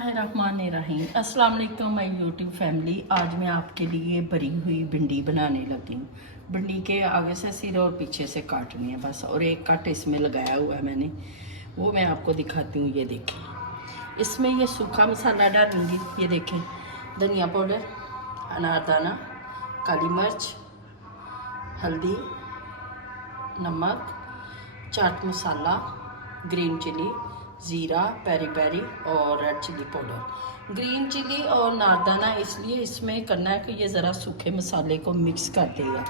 बिस्मिल्लाहिर्रहमानिर्रहीम। अस्सलाम वालेकुम माय यूट्यूब फैमिली। आज मैं आपके लिए भरी हुई भिंडी बनाने लगी हूँ। भिंडी के आगे से सिर और पीछे से काटनी है बस, और एक कट इसमें लगाया हुआ है मैंने, वो मैं आपको दिखाती हूँ। ये देखें, इसमें ये सूखा मसाला डालूँगी। ये देखें, धनिया पाउडर, अनारदाना, काली मिर्च, हल्दी, नमक, चाट मसाला, ग्रीन चिली, ज़ीरा, पेरी पेरी और red chilli powder. Green chilli और नारदाना इसलिए इसमें करना है कि ये ज़रा सूखे मसाले को मिक्स कर देगा।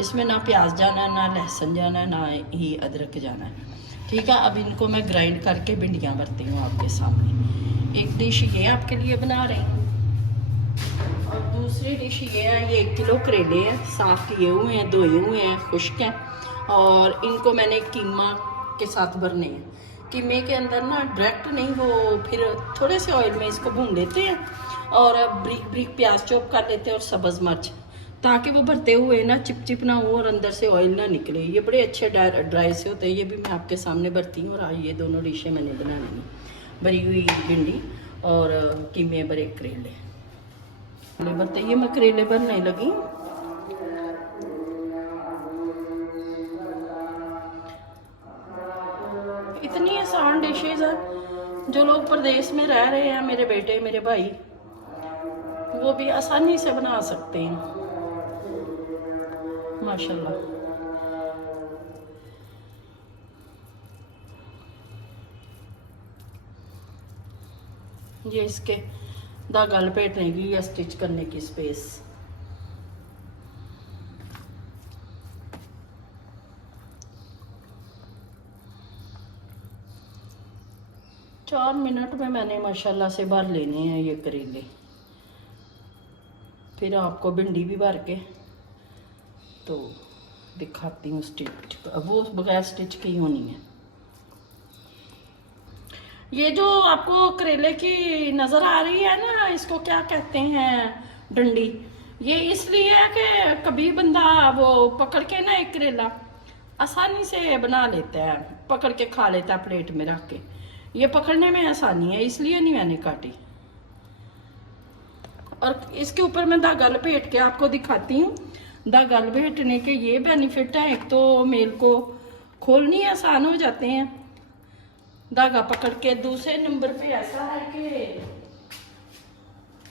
इसमें ना प्याज जाना है, ना लहसुन जाना है, ना ही अदरक जाना है। ठीक है, अब इनको मैं ग्राइंड करके भिंडियाँ भरती हूँ आपके सामने। एक डिश ये आपके लिए बना रही हूँ, और दूसरी डिश ये है, ये 1 किलो करेले हैं, साफ़ किए हुए हैं, धोए हुए हैं, खुश्क हैं, और इनको मैंने कीमा के साथ भरने हैं। कीमे के अंदर ना डायरेक्ट नहीं, वो फिर थोड़े से ऑयल में इसको भून देते हैं, और ब्रिक ब्रिक प्याज चॉप कर लेते हैं और सब्ज़ मिर्च, ताकि वो भरते हुए ना चिप ना हो और अंदर से ऑयल ना निकले। ये बड़े अच्छे ड्राई से होते हैं। ये भी मैं आपके सामने भरती हूँ। और आज ये दोनों डिशें मैंने बनानी हैं, भरी हुई भिंडी और कीमे भरे करेले भरते। ये मैं करेले भरने लगी। इतनी आसान डिशेज है, जो लोग प्रदेश में रह रहे हैं, मेरे बेटे मेरे भाई, वो भी आसानी से बना सकते हैं माशाल्लाह। ये इसके धागा लपेटने की या स्टिच करने की स्पेस। चार मिनट में मैंने माशाल्लाह से भर लेने हैं ये करेले। फिर आपको भिंडी भी भर के तो दिखाती हूँ स्टिच। वो बगैर स्टिच की होनी है। ये जो आपको करेले की नज़र आ रही है ना, इसको क्या कहते हैं, डंडी। ये इसलिए है कि कभी बंदा वो पकड़ के ना एक करेला आसानी से बना लेता है, पकड़ के खा लेता है प्लेट में रख के। ये पकड़ने में आसानी है, इसलिए नहीं मैंने काटी। और इसके ऊपर मैं धागा लपेट के आपको दिखाती हूँ। धागा लपेटने के ये बेनिफिट है, एक तो मेल को खोलनी आसान हो जाते हैं धागा पकड़ के। दूसरे नंबर पे ऐसा है कि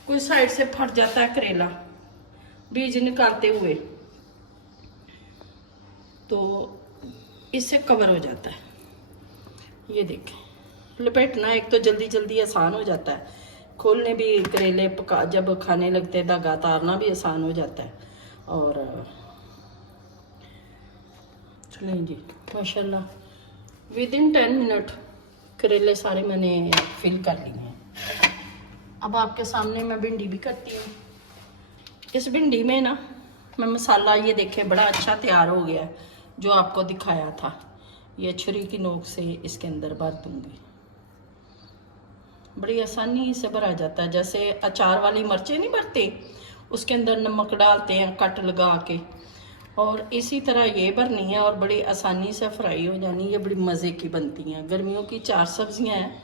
कोई साइड से फट जाता है करेला बीज निकालते हुए, तो इससे कवर हो जाता है। ये देखें, लपेटना एक तो जल्दी जल्दी आसान हो जाता है, खोलने भी करेले पका जब खाने लगते हैं, धागा तारना भी आसान हो जाता है। और चलें जी, माशाल्लाह विदिन 10 मिनट करेले सारे मैंने फिल कर लिए हैं। अब आपके सामने मैं भिंडी भी करती हूँ। इस भिंडी में ना मैं मसाला, ये देखें, बड़ा अच्छा तैयार हो गया है, जो आपको दिखाया था। ये छुरी की नोक से इसके अंदर भर दूंगी। बड़ी आसानी से भरा जाता है, जैसे अचार वाली मिर्चें नहीं भरते, उसके अंदर नमक डालते हैं कट लगा के, और इसी तरह ये भरनी है और बड़ी आसानी से फ्राई हो जानी। ये बड़ी मज़े की बनती हैं। गर्मियों की 4 सब्जियां हैं,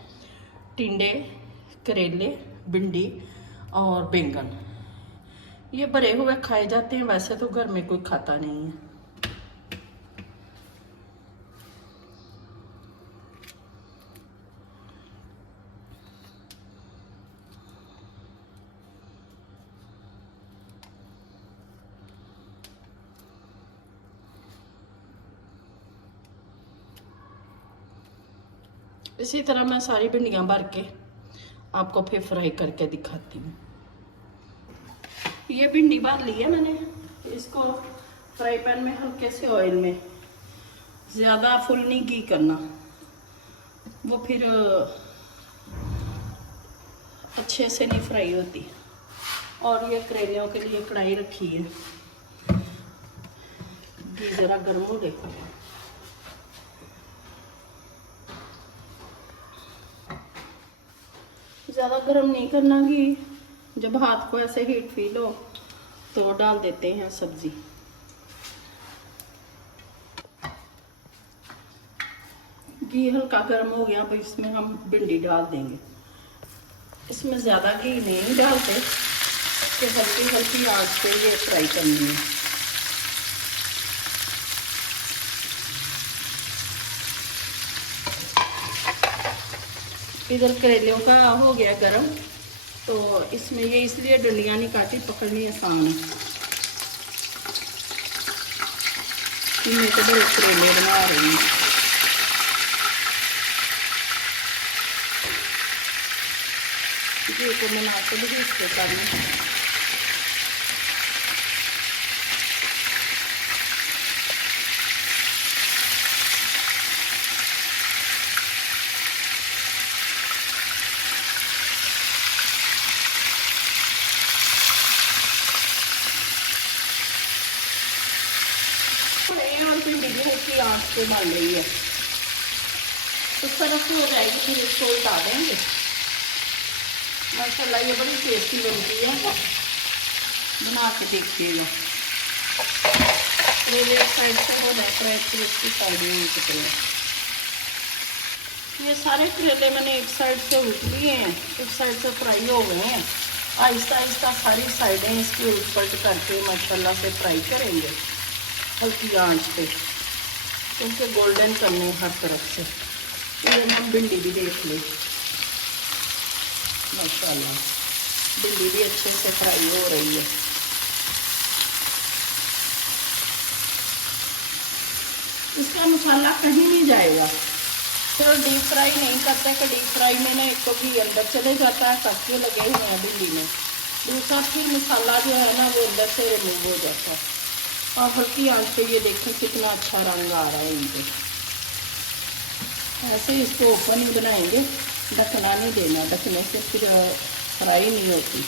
टिंडे, करेले, भिंडी और बैंगन। ये भरे हुए खाए जाते हैं, वैसे तो घर में कोई खाता नहीं है। इसी तरह मैं सारी भिंडियाँ भर के आपको फिर फ्राई करके दिखाती हूँ। ये भिंडी भर ली है मैंने। इसको फ्राई पैन में हल्के से ऑयल में, ज़्यादा फुल नहीं घी करना, वो फिर अच्छे से नहीं फ्राई होती। और ये करेलियों के लिए कढ़ाई रखी है, घी ज़रा गर्म हो गया। ज़्यादा गर्म नहीं करना घी, जब हाथ को ऐसे हीट फील हो तो डाल देते हैं सब्ज़ी। घी हल्का गर्म हो गया, अब इसमें हम भिंडी डाल देंगे। इसमें ज़्यादा घी नहीं डालते, कि हल्की हल्की आंच पे ये फ्राई करनी है। इधर करेलों का हो गया गरम, तो इसमें ये इसलिए डंडियाँ नहीं काटी, पकड़नी आसान है। मैं तो बड़े करेले बना रही हूँ। ये को बना के भी इसके करना। की आंच पे बन रही है, तो सरफ हो जाएगी, फिर इसको उठा देंगे। माशाल्लाह ये बड़ी टेस्टी बनती है, बना के देखिएगा। करेले एक साइड से हो जाए फ्राई, फिर इसकी साइड में उठते हैं। ये सारे करेले मैंने एक साइड से उठ लिए हैं, एक साइड से फ्राई हो गए हैं। आहिस्ता आहिस्ता सारी साइडें इसकी उलट पलट करके माशाल्लाह से फ्राई करेंगे हल्की आंच पे, क्योंकि गोल्डन करने हर तरफ से। ये हम भिंडी भी देख लें, माशाल्लाह भिंडी भी अच्छे से फ्राई हो रही है। इसका मसाला कहीं नहीं जाएगा, सिर्फ डीप फ्राई नहीं करते कि डीप फ्राई में ना एक तो भी अंदर चले जाता है, कच्चे लगे हुए हैं भिंडी में, दूसरा फिर मसाला जो है ना वो अंदर से रिमूव हो जाता है। और हल्की आंच पे ये देखें कितना अच्छा रंग आ रहा है इनके। ऐसे इसको ओपन ही बनाएंगे, ढकना नहीं देना, ढकने से फिर फ्राई नहीं होती।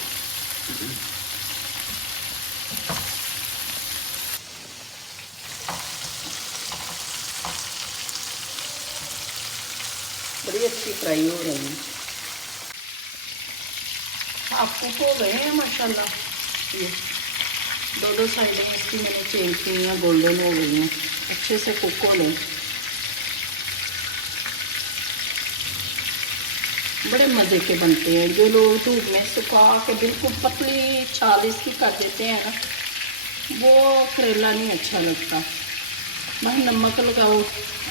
बड़ी अच्छी फ्राई हो रही है, हाफ कुक हो गए हैं माशाल्लाह। ये दो साइडें इसकी मैंने चेंज की हैं, गोल्डन हो गई हैं, अच्छे से कुक हो लें। बड़े मज़े के बनते हैं। जो लोग धूप में सुखा के बिल्कुल पतली छाल इसकी कर देते हैं ना, वो करेला नहीं अच्छा लगता। बस नमक लगाओ,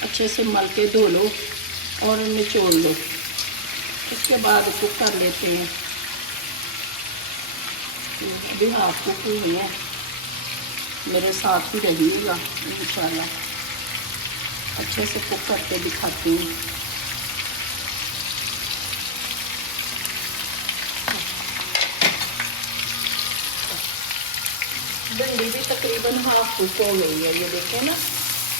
अच्छे से मल के धो लो और निचोड़ लो, उसके बाद कुक कर लेते हैं। अभी हाफ कुक हुई है, मेरे साथ ही रहिएगा इंशाल्लाह, अच्छे से कुक करके दिखाती हूँ। भिंडी भी तकरीबन हाफ कुक हो गई है, ये देखें ना,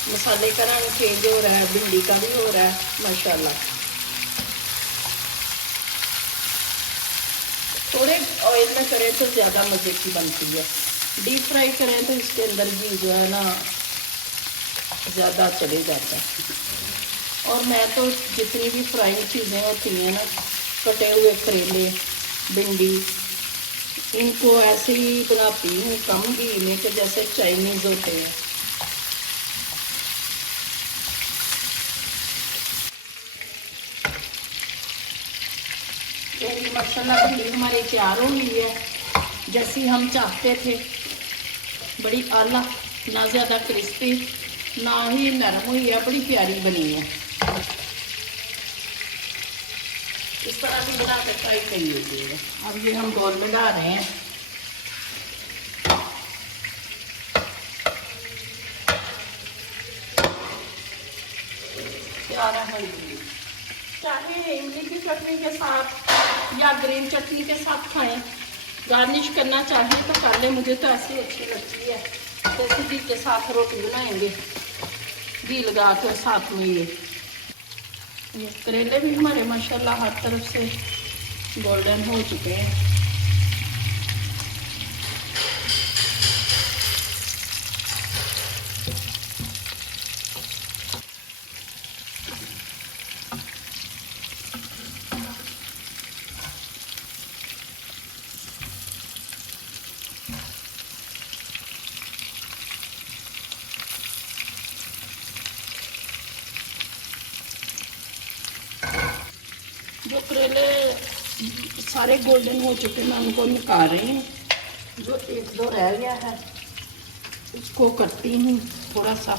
मसाले का रंग चेंज हो रहा है, भिंडी का भी हो रहा है माशाल्लाह। थोड़े ऑयल में करें तो ज़्यादा मज़े की बनती है, डीप फ्राई करें तो इसके अंदर भी जो है ना ज़्यादा चले जाता है। और मैं तो जितनी भी फ्राई चीज़ें होती हैं ना, कटे हुए करेले, भिंडी, इनको ऐसे ही बनाती हूँ कम घी में, कि जैसे चाइनीज़ होते हैं। मेरी माशाल्लाह भिंडी हमारी तैयार हो गई है, जैसी हम चाहते थे। बड़ी आला, ना ज़्यादा क्रिस्पी ना ही नरम हुई है, बड़ी प्यारी बनी है। इस तरह भी बना कर ट्राई करिए। अब ये हम बोल में डाल रहे हैं। चाहे इमली की चटनी के साथ या ग्रीन चटनी के साथ खाएं, गार्निश करना चाहिए तो कर ले, मुझे तो ऐसी अच्छी लगती है। तो घी के साथ रोटी बनाएंगे, घी लगा कर साथ में। ये करेले भी हमारे माशाल्लाह हर तरफ से गोल्डन हो चुके हैं। जो करेले सारे गोल्डन हो चुके, मैं उनको निकाल रही हूँ। जो एक दो रह गया है उसको करती हूँ थोड़ा सा।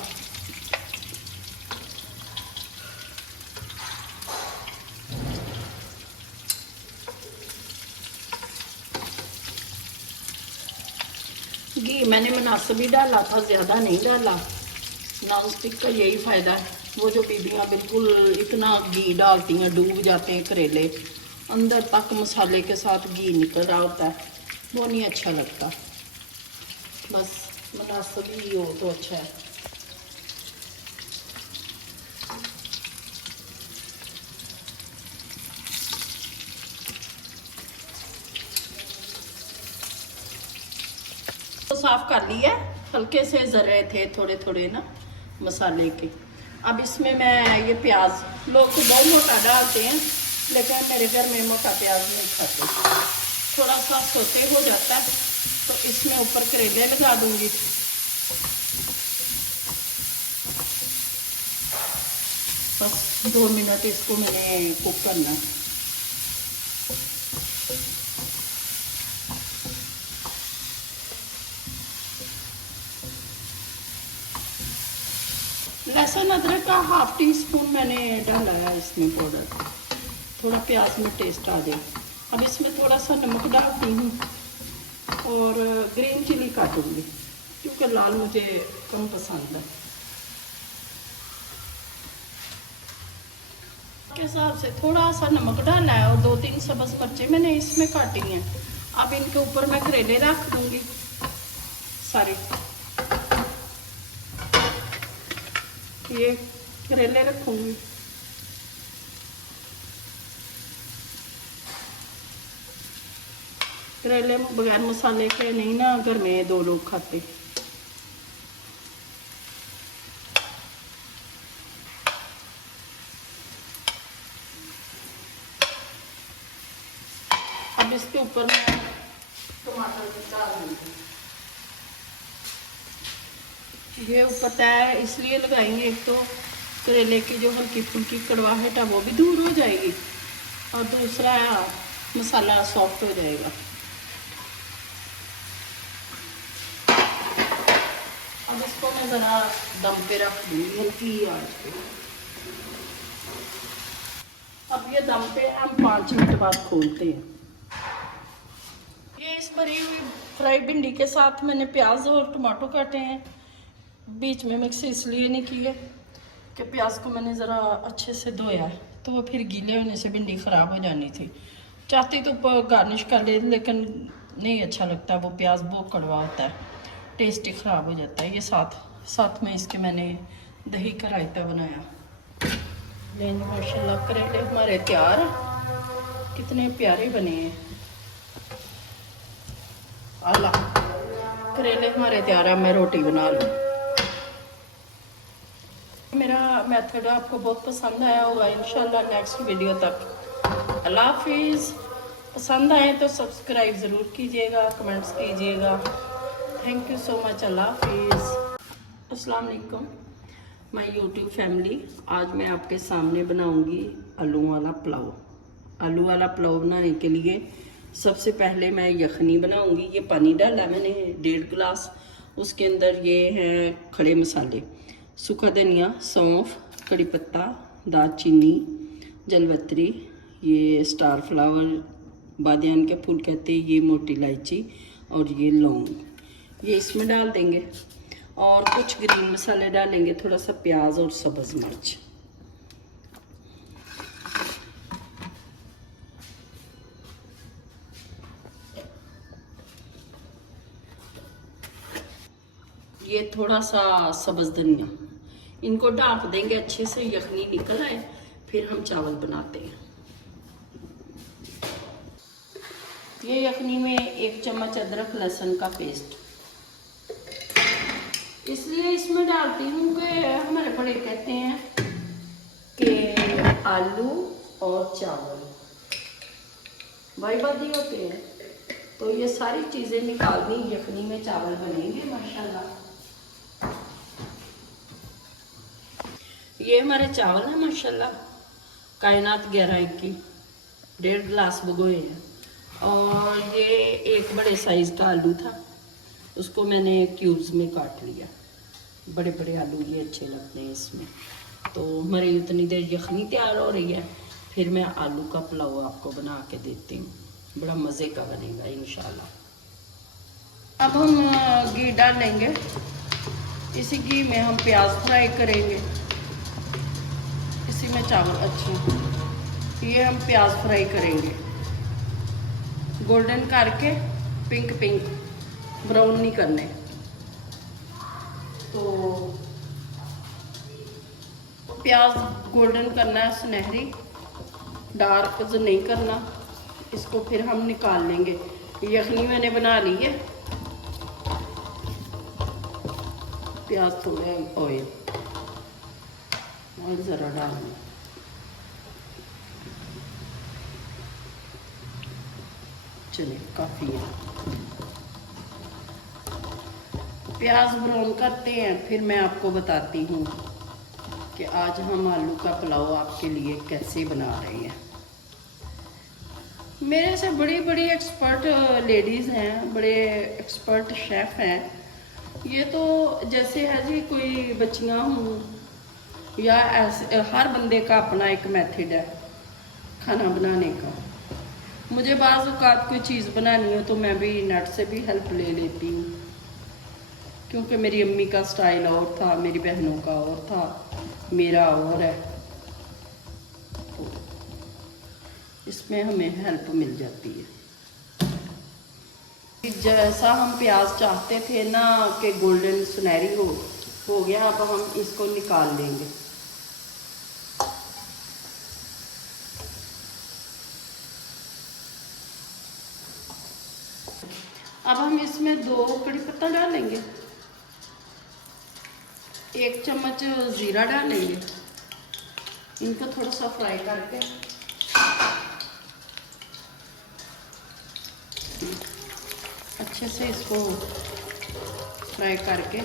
घी मैंने मुनासिब ही डाला था, ज़्यादा नहीं डाला। नॉन स्टिक का यही फ़ायदा है। वो जो बीबियाँ बिल्कुल इतना घी डालती हैं, डूब जाते हैं करेले, अंदर तक मसाले के साथ घी निकल रहा होता है, वो नहीं अच्छा लगता। बस मुनासिब ही हो तो अच्छा है। तो साफ़ कर लिया, हल्के से ज़रे थे थोड़े थोड़े ना मसाले के। अब इसमें मैं ये प्याज, लोग तो बहुत मोटा डालते हैं, लेकिन मेरे घर में मोटा प्याज नहीं खाते। थोड़ा सा सोते हो जाता है तो इसमें ऊपर करेले लगा दूंगी। बस 2 मिनट इसको मैंने कुक करना। लहसुन अदरक का 1/2 टीस्पून मैंने डाला है इसमें पाउडर, थोड़ा प्याज में टेस्ट आ जाए। अब इसमें थोड़ा सा नमक डालती हूँ और ग्रीन चिली काटूंगी, क्योंकि लाल मुझे कम पसंद है। के हिसाब से थोड़ा सा नमक डाला है और 2-3 सब्ज़ मिर्चें मैंने इसमें काटी हैं। अब इनके ऊपर मैं करेले रख दूंगी सारे। ये करेले रखूंगी। करेले बगैर मसाले के नहीं ना घर में 2 लोग खाते। अब इसके ऊपर मैं टमाटर डाल दूंगी। ये ऊपर तय इसलिए लगाएंगे, एक तो करेले की जो हल्की फुल्की कड़वाहट है वो भी दूर हो जाएगी, और दूसरा मसाला सॉफ्ट हो जाएगा। अब इसको मैं ज़रा दम पे रख दूँगी हल्की आंच पे। अब ये दम पे हम 5 मिनट बाद खोलते हैं। ये इस भरी हुई फ्राई भिंडी के साथ मैंने प्याज और टमाटो काटे हैं। बीच में मिक्स इसलिए नहीं किए कि प्याज को मैंने ज़रा अच्छे से धोया, तो वो फिर गीले होने से भिंडी ख़राब हो जानी थी। चाहती तो गार्निश कर ले, लेकिन नहीं अच्छा लगता, वो प्याज बहुत कड़वा होता है, टेस्ट ही ख़राब हो जाता है। ये साथ में इसके मैंने दही का रायता बनाया। लेकिन माशाल्लाह करेले हमारे तैयार, कितने प्यारे बने हैं। आला करेले हमारे तैयार है, मैं रोटी बना लूँ। मेरा मेथड आपको बहुत पसंद आया होगा। इंशाल्लाह नेक्स्ट वीडियो तक अल्लाह हाफिज़। पसंद आए तो सब्सक्राइब ज़रूर कीजिएगा, कमेंट्स कीजिएगा। Thank you so much. अल्लाह हाफिज़। अस्सलाम वालेकुम माय यूट्यूब फैमिली। आज मैं आपके सामने बनाऊंगी आलू वाला पुलाव। आलू वाला पुलाव बनाने के लिए सबसे पहले मैं यखनी बनाऊंगी। ये पानी डाला मैंने 1.5 गिलास, उसके अंदर ये हैं खड़े मसाले, सूखा धनिया, सौंफ, कड़ी पत्ता, दालचीनी, जलवत्री, ये स्टार फ्लावर, बादियान के फूल कहते हैं, ये मोटी इलायची और ये लौंग, ये इसमें डाल देंगे। और कुछ ग्रीन मसाले डालेंगे, थोड़ा सा प्याज और सब्ज़ मिर्च। ये थोड़ा सा सब्ज़ धनिया, इनको ढाँप देंगे अच्छे से, यखनी निकल आए, फिर हम चावल बनाते हैं। ये यखनी में 1 चम्मच अदरक लहसुन का पेस्ट, इसलिए इसमें डालती हूँ कि हमारे बड़े कहते हैं कि आलू और चावल भाई बादी होते हैं, तो ये सारी चीज़ें निकालनी, यखनी में चावल बनेंगे माशाल्लाह। ये हमारे चावल हैं माशाल्लाह, कायनात 11 की। 1.5 गिलास भिगोए हैं। और ये एक बड़े साइज़ का आलू था, उसको मैंने क्यूब्स में काट लिया। बड़े बड़े आलू ये अच्छे लगते हैं इसमें। तो हमारी इतनी देर यखनी तैयार हो रही है, फिर मैं आलू का पुलाव आपको बना के देती हूँ, बड़ा मज़े का बनेगा इंशाल्लाह। अब हम घी डालेंगे, इसी घी में हम प्याज फ्राई करेंगे, इसी में चावल अच्छे, ये हम प्याज फ्राई करेंगे गोल्डन करके, पिंक पिंक, ब्राउन नहीं करने। तो प्याज गोल्डन करना है, सुनहरी, डार्क जो नहीं करना। इसको फिर हम निकाल लेंगे। यखनी मैंने बना ली है। प्याज थोड़े ऑयल और ज़रा डालना, चलिए काफ़ी है। प्याज ब्राउन करते हैं, फिर मैं आपको बताती हूँ कि आज हम आलू का पुलाव आपके लिए कैसे बना रहे हैं। मेरे से बड़ी बड़ी एक्सपर्ट लेडीज़ हैं, बड़े एक्सपर्ट शेफ़ हैं। ये तो जैसे है जी कोई बच्चियाँ हूँ, या ऐसे हर बंदे का अपना एक मेथड है खाना बनाने का। मुझे बाज़ औक़ात कोई चीज़ बनानी हो तो मैं भी नेट से भी हेल्प ले लेती हूँ, क्योंकि मेरी अम्मी का स्टाइल और था, मेरी बहनों का और था, मेरा और है। तो इसमें हमें हेल्प मिल जाती है। जैसा हम प्याज चाहते थे ना कि गोल्डन सुनहरी हो गया, अब हम इसको निकाल लेंगे। अब हम इसमें 2 कड़ी पत्ता डालेंगे, 1 चम्मच ज़ीरा डालेंगे। इनको थोड़ा सा फ्राई करके अच्छे से इसको फ्राई करके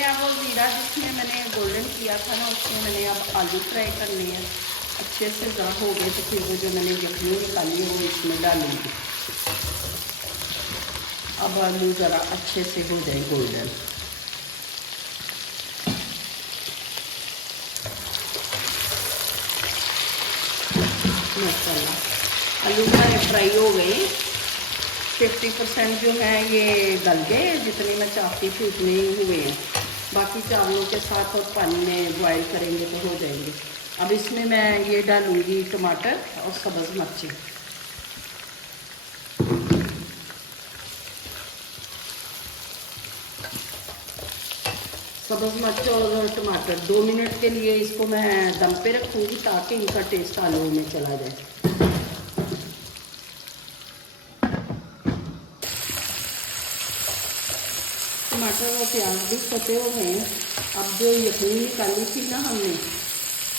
अब वो ज़ीरा जिसमें मैंने गोल्डन किया था ना, उसमें मैंने अब आलू फ्राई करने हैं। अच्छे से ज़रा हो गए तो फिर वो जो मैंने यखनी निकाली है वो इसमें डालूंगी। अब आलू ज़रा अच्छे से हो जाए गोल्डन। माशाल्लाह आलू हमारे फ्राई हो गए, 50% जो है ये गल गए, जितने मैं चाहती थी उतने ही हुए हैं। बाकी चावलों के साथ और पानी में बॉयल करेंगे तो हो जाएंगे। अब इसमें मैं ये डालूंगी टमाटर और सब्ज़ मिर्ची। सब्ज़ मिर्च और टमाटर 2 मिनट के लिए इसको मैं दम पे रखूँगी, ताकि इनका टेस्ट आलू में चला जाए। टमाटर और प्याज भी पके हो गए हैं। अब जो यखनी निकाली थी ना हमने,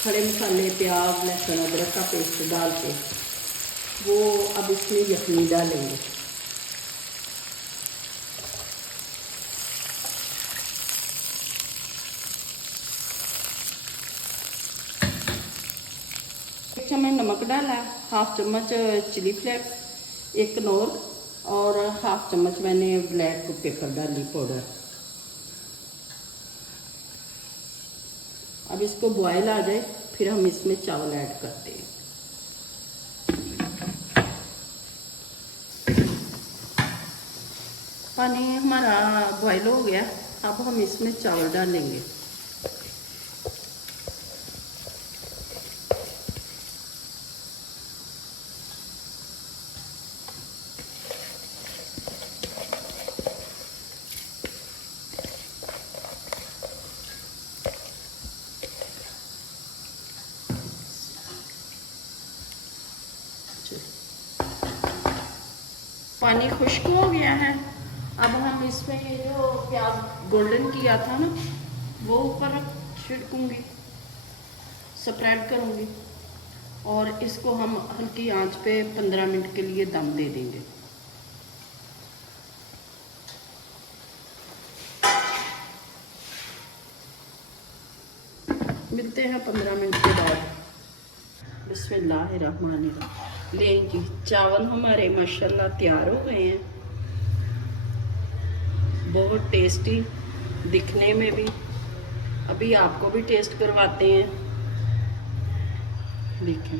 खड़े मसाले, प्याज, लहसुन, अदरक का पेस्ट डाल के, वो अब इसमें यखनी डालेंगे। एक चम्मच नमक डाला, 1/2 चम्मच चिली फ्लेक्स, 1 कनौर और 1/2 चम्मच मैंने ब्लैक पेपर डाली पाउडर। अब इसको बॉयल आ जाए फिर हम इसमें चावल ऐड करते हैं। पानी हमारा बॉयल हो गया, अब हम इसमें चावल डालेंगे। पानी खुश्क हो गया है। अब हम इसमें ये जो प्याज गोल्डन किया था ना, वो ऊपर छिड़कूंगी, स्प्रेड करूंगी और इसको हम हल्की आंच पे 15 मिनट के लिए दम दे देंगे। मिलते हैं 15 मिनट के बाद। बिस्मिल्लाहिर्रहमानिर्रहीम। लें जी, चावल हमारे माशाल्लाह तैयार हो गए हैं, बहुत टेस्टी दिखने में भी। अभी आपको भी टेस्ट करवाते हैं, देखें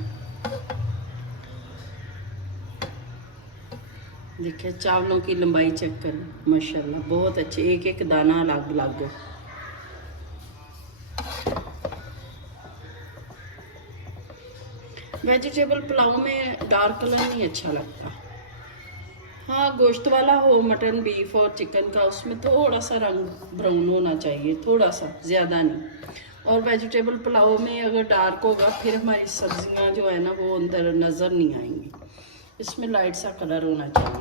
देखिए चावलों की लंबाई चेक करें, माशाल्लाह बहुत अच्छे, एक एक दाना अलग अलग। वेजिटेबल पुलाव में डार्क कलर नहीं अच्छा लगता। हाँ, गोश्त वाला हो, मटन बीफ और चिकन का, उसमें थोड़ा सा रंग ब्राउन होना चाहिए, थोड़ा सा, ज़्यादा नहीं। और वेजिटेबल पुलाव में अगर डार्क होगा फिर हमारी सब्जियां जो है ना वो अंदर नज़र नहीं आएंगी। इसमें लाइट सा कलर होना चाहिए।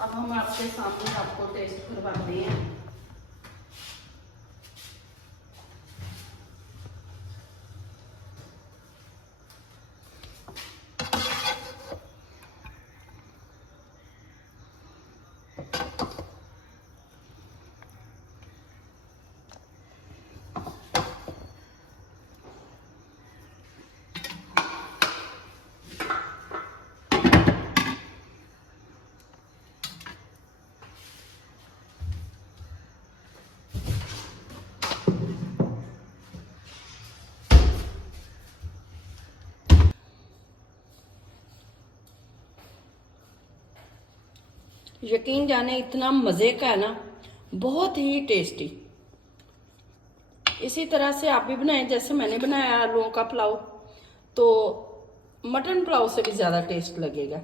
अब हम आपके सामने आपको टेस्ट करवाते हैं। यकीन जाने इतना मज़े का है ना, बहुत ही टेस्टी। इसी तरह से आप भी बनाएं जैसे मैंने बनाया आलूओं का पुलाव, तो मटन पुलाव से भी ज़्यादा टेस्ट लगेगा।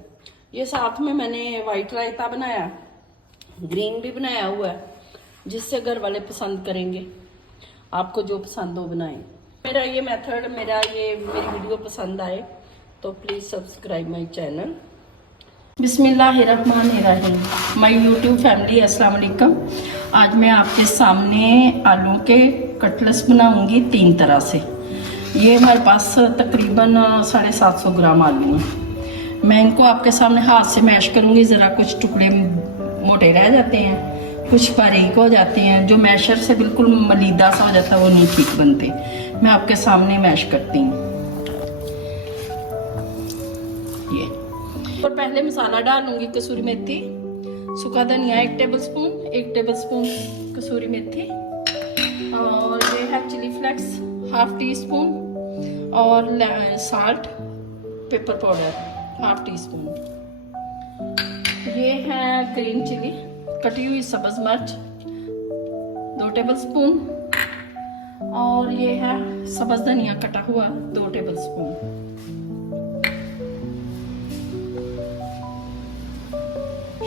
ये साथ में मैंने वाइट रायता बनाया, ग्रीन भी बनाया हुआ है, जिससे घर वाले पसंद करेंगे। आपको जो पसंद हो बनाएं। मेरा ये मेथड, मेरी वीडियो पसंद आए तो प्लीज़ सब्सक्राइब माई चैनल। बिस्मिल्लाहिर्रहमानिर्रहीम। माय यूट्यूब फैमिली, अस्सलाम वालेकुम। आज मैं आपके सामने आलू के कटलेट्स बनाऊंगी 3 तरह से। ये हमारे पास तकरीबन 750 ग्राम आलू हैं। मैं इनको आपके सामने हाथ से मैश करूंगी। ज़रा कुछ टुकड़े मोटे रह जाते हैं, कुछ बारीक हो जाते हैं। जो मैशर से बिल्कुल मलीदा सा हो जाता है वो नहीं ठीक बनते। मैं आपके सामने मैश करती हूँ। और पहले मसाला डालूंगी, कसूरी मेथी, सूखा धनिया 1 टेबलस्पून, 1 टेबलस्पून कसूरी मेथी, और ये है चिली फ्लेक्स 1/2 टीस्पून, और साल्ट, पेपर पाउडर 1/2 टीस्पून। ये है ग्रीन चिली, कटी हुई सब्ज मिर्च 2 टेबलस्पून, और ये है सब्ज धनिया कटा हुआ 2 टेबलस्पून।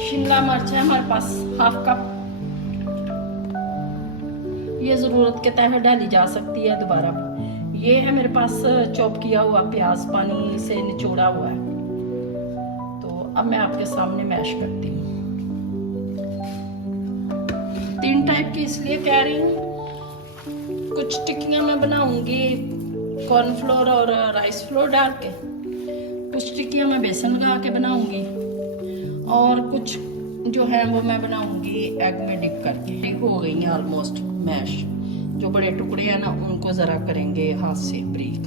शिमला मिर्च है हमारे पास 1/2 कप। ये ज़रूरत के तहत डाली जा सकती है दोबारा। ये है मेरे पास चॉप किया हुआ प्याज, पानी से निचोड़ा हुआ है। तो अब मैं आपके सामने मैश करती हूँ। 3 टाइप की इसलिए कह रही हूँ। कुछ टिक्कियाँ मैं बनाऊंगी कॉर्नफ्लोर और राइस फ्लोर डाल के, कुछ टिक्कियाँ मैं बेसन लगा के बनाऊंगी, और कुछ जो है वो मैं बनाऊंगी एग में डिप करके। हो गई हैं ऑलमोस्ट मैश। जो बड़े टुकड़े हैं ना उनको ज़रा करेंगे हाथ से ब्रेक।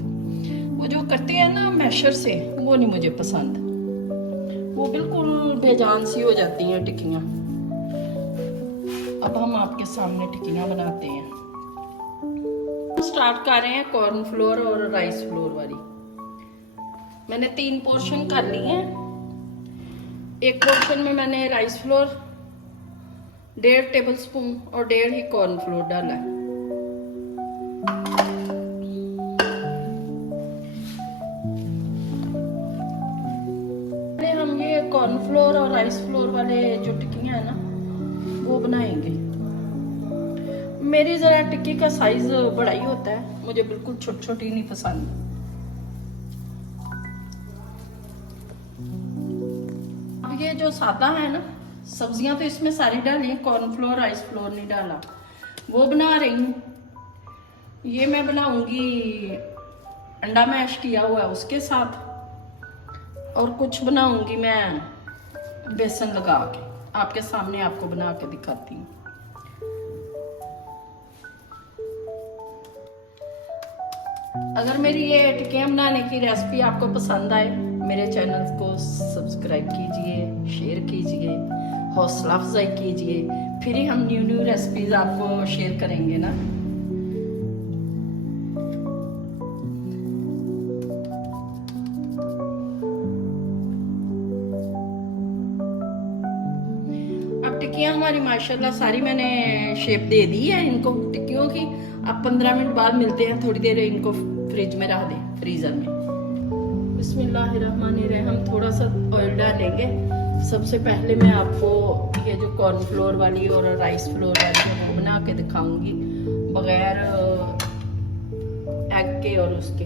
वो जो कटे हैं ना मैशर से, वो नहीं मुझे पसंद। वो बिल्कुल बेजान सी हो जाती हैं टिक्कियाँ। अब हम आपके सामने टिक्कियाँ बनाते हैं। स्टार्ट कर रहे हैं कॉर्नफ्लोर और राइस फ्लोर वाली। मैंने 3 पोर्शन कर ली हैं। एक पोर्शन में मैंने राइस फ्लोर 1.5 टेबलस्पून और 1.5 ही कॉर्नफ्लोर डाला है। हम ये कॉर्नफ्लोर और राइस फ्लोर वाले जो टिक्कियाँ हैं ना वो बनाएंगे। मेरी ज़रा टिक्की का साइज बड़ा ही होता है, मुझे बिल्कुल छोटी छोटी नहीं पसंद। ये जो सादा है ना, सब्जियां तो इसमें सारी डाली हैं, कॉर्नफ्लोर राइस फ्लोर नहीं डाला, वो बना रही हूँ। ये मैं बनाऊंगी अंडा मैश किया हुआ है उसके साथ, और कुछ बनाऊंगी मैं बेसन लगा के। आपके सामने आपको बना के दिखाती हूँ। अगर मेरी ये टिक्कियाँ बनाने की रेसिपी आपको पसंद आए, मेरे चैनल को सब्सक्राइब कीजिए, शेयर कीजिए, हौसला अफजाई कीजिए, फिर ही हम न्यू न्यू रेसिपीज आपको शेयर करेंगे ना। अब टिक्कियाँ हमारी माशाल्लाह सारी मैंने शेप दे दी है इनको टिक्कियों की। अब 15 मिनट बाद मिलते हैं, थोड़ी देर इनको फ्रिज में रख दें, फ्रीजर में। बिस्मिल्लाहिर्रहमानिर्रहीम। हम थोड़ा सा ऑयल डालेंगे। सबसे पहले मैं आपको ये जो कॉर्नफ्लोर वाली और राइस फ्लोर वाली है वो बना के दिखाऊंगी बगैर एग के और उसके।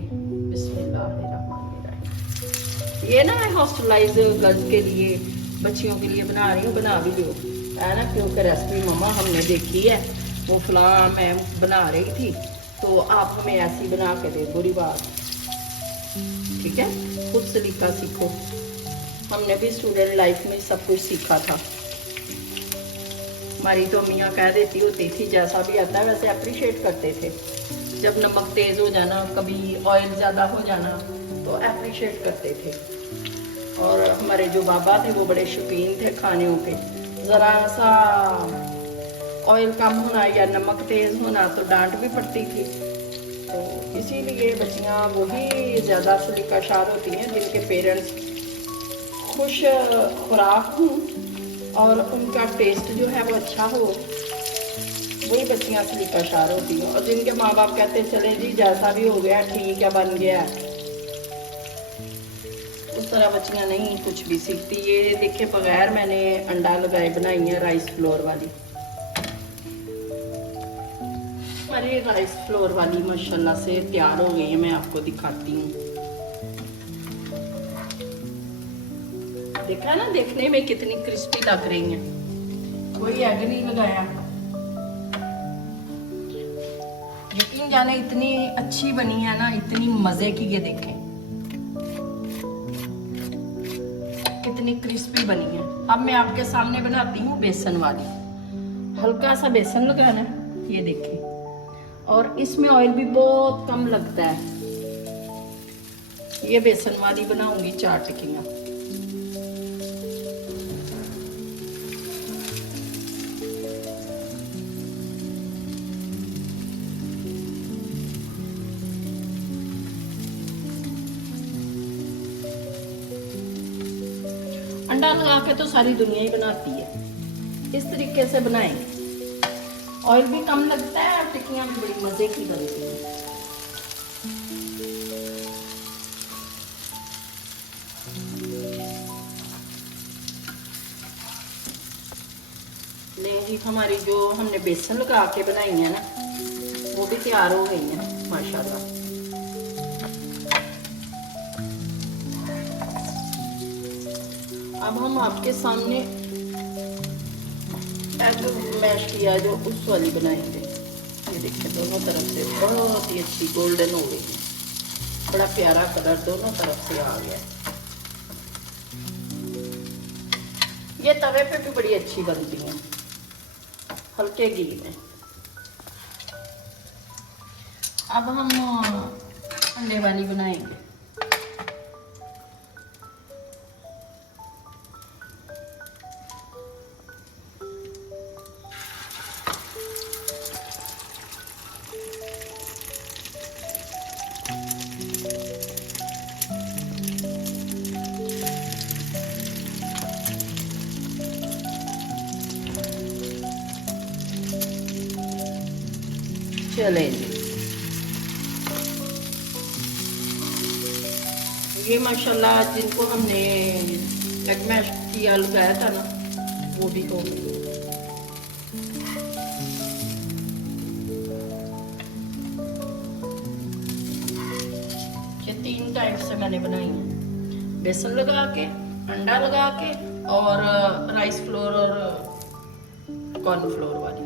बिस्मिल्लाहिर्रहमानिर्रहीम। ये ना मैं हॉस्टलाइज गर्ल्स के लिए, बच्चियों के लिए बना रही हूँ, बना भी लो है ना, क्योंकि रेसिपी मम्मा हमने देखी है, वो फलां मैं बना रही थी, तो आप हमें ऐसी बना के दे, बुरी बात। ठीक है, खुद सलीका सीखो। हमने भी स्टूडेंट लाइफ में सब कुछ सीखा था। हमारी तो अम्मियाँ कह देती होती थी जैसा भी आता है वैसे अप्रिशिएट करते थे। जब नमक तेज हो जाना, कभी ऑयल ज़्यादा हो जाना, तो अप्रिशिएट करते थे। और हमारे जो बाबा थे वो बड़े शौकीन थे खाने के। ज़रा सा ऑयल कम होना या नमक तेज होना तो डांट भी पड़ती थी। तो इसीलिए बच्चियाँ वही ज़्यादा सलीकाशार होती हैं जिनके पेरेंट्स खुश खुराक हों और उनका टेस्ट जो है वो अच्छा हो, वही बच्चियाँ सलीकाशार होती हैं। और जिनके माँ बाप कहते चले जी जैसा भी हो गया ठीक है, बन गया, उस तरह बच्चियाँ नहीं कुछ भी सीखती। ये देखिए बगैर मैंने अंडा लगाए बनाई है राइस फ्लोर वाली। हमारी राइस फ्लोर वाली माशाल्लाह से तैयार हो गई है, मैं आपको दिखाती हूँ। देखा ना, देखने में कितनी क्रिस्पी लग रही हैं, कोई एग नहीं लगाया। यकीन जाने इतनी अच्छी बनी है ना, इतनी मजे की। ये देखें कितनी क्रिस्पी बनी है। अब मैं आपके सामने बनाती हूँ बेसन वाली। हल्का सा बेसन लगाना है, ये देखें, और इसमें ऑयल भी बहुत कम लगता है। ये बेसन वाली बनाऊंगी 4 टिक्कियाँ। अंडा लगा के तो सारी दुनिया ही बनाती है, इस तरीके से बनाएंगे। ऑयल भी कम लगता है और टिक्कियाँ भी बड़ी मजे की बनती हैं। नहीं, हमारी जो हमने बेसन लगा के बनाई है ना, वो भी तैयार हो गई है माशाल्लाह। अब हम आपके सामने एग मैश किया जो उस वाली बनाएंगे। ये देखिए दोनों तरफ से बहुत ही अच्छी गोल्डन हो गई है, बड़ा प्यारा कलर दोनों तरफ से आ गया। ये तवे पे भी बड़ी अच्छी बनती है, हल्के घी में। अब हम अंडे वाली बनाएंगे। चले ये माशाल्लाह जिनको हमने एग मैश किया लगाया था ना, वो भी हो गई। ये 3 टाइप से मैंने बनाई है, बेसन लगा के, अंडा लगा के, और राइस फ्लोर और कॉर्नफ्लोर वाली।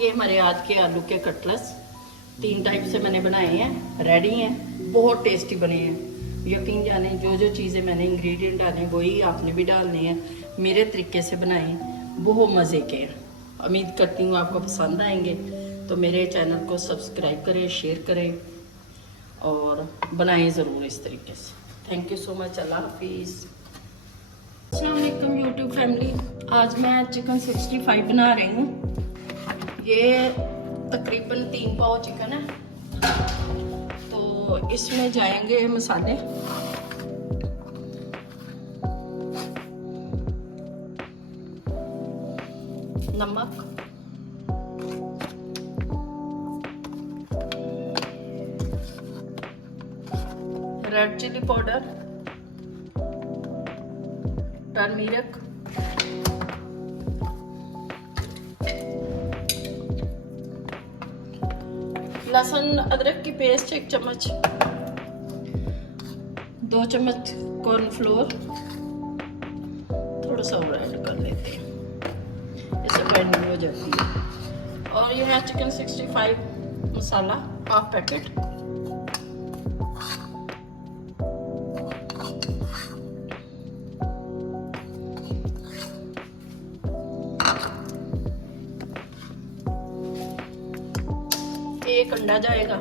ये हमारे आज के आलू के कटलेट्स 3 टाइप से मैंने बनाए हैं, रेडी हैं, बहुत टेस्टी बने हैं। यकीन जाने जो जो चीज़ें मैंने इंग्रेडिएंट डाले वही आपने भी डालने हैं, मेरे तरीके से बनाए, बहुत मज़े के हैं। उम्मीद करती हूँ आपको पसंद आएंगे। तो मेरे चैनल को सब्सक्राइब करें, शेयर करें और बनाएं ज़रूर इस तरीके से। Thank you so much. अल्लाह हाफिज़। अस्सलाम वालेकुम यूट्यूब फैमिली। आज मैं चिकन 65 बना रही हूँ। ये तकरीबन 3 पाव चिकन है। तो इसमें जाएंगे मसाले। नमक, रेड चिली पाउडर, टर्मरिक, लहसुन अदरक की पेस्ट 1 चम्मच, 2 चम्मच कॉर्नफ्लोर, थोड़ा सा और ऐड कर लेते हैं, इससे बाइंडिंग हो जाती है। और ये है चिकन 65 मसाला, हाफ पैकेट। एक अंडा जाएगा।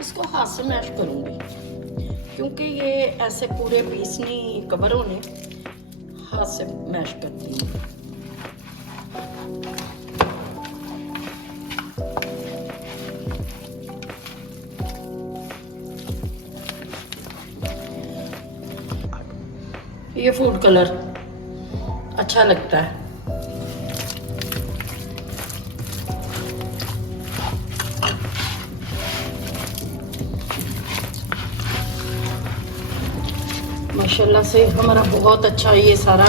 इसको हाथ से मैश करूंगी क्योंकि ये ऐसे पूरे पीस नहीं कवर होने, हाथ से मैश करती हूँ। ये फूड कलर अच्छा लगता है। माशाल्लाह से हमारा बहुत अच्छा ये सारा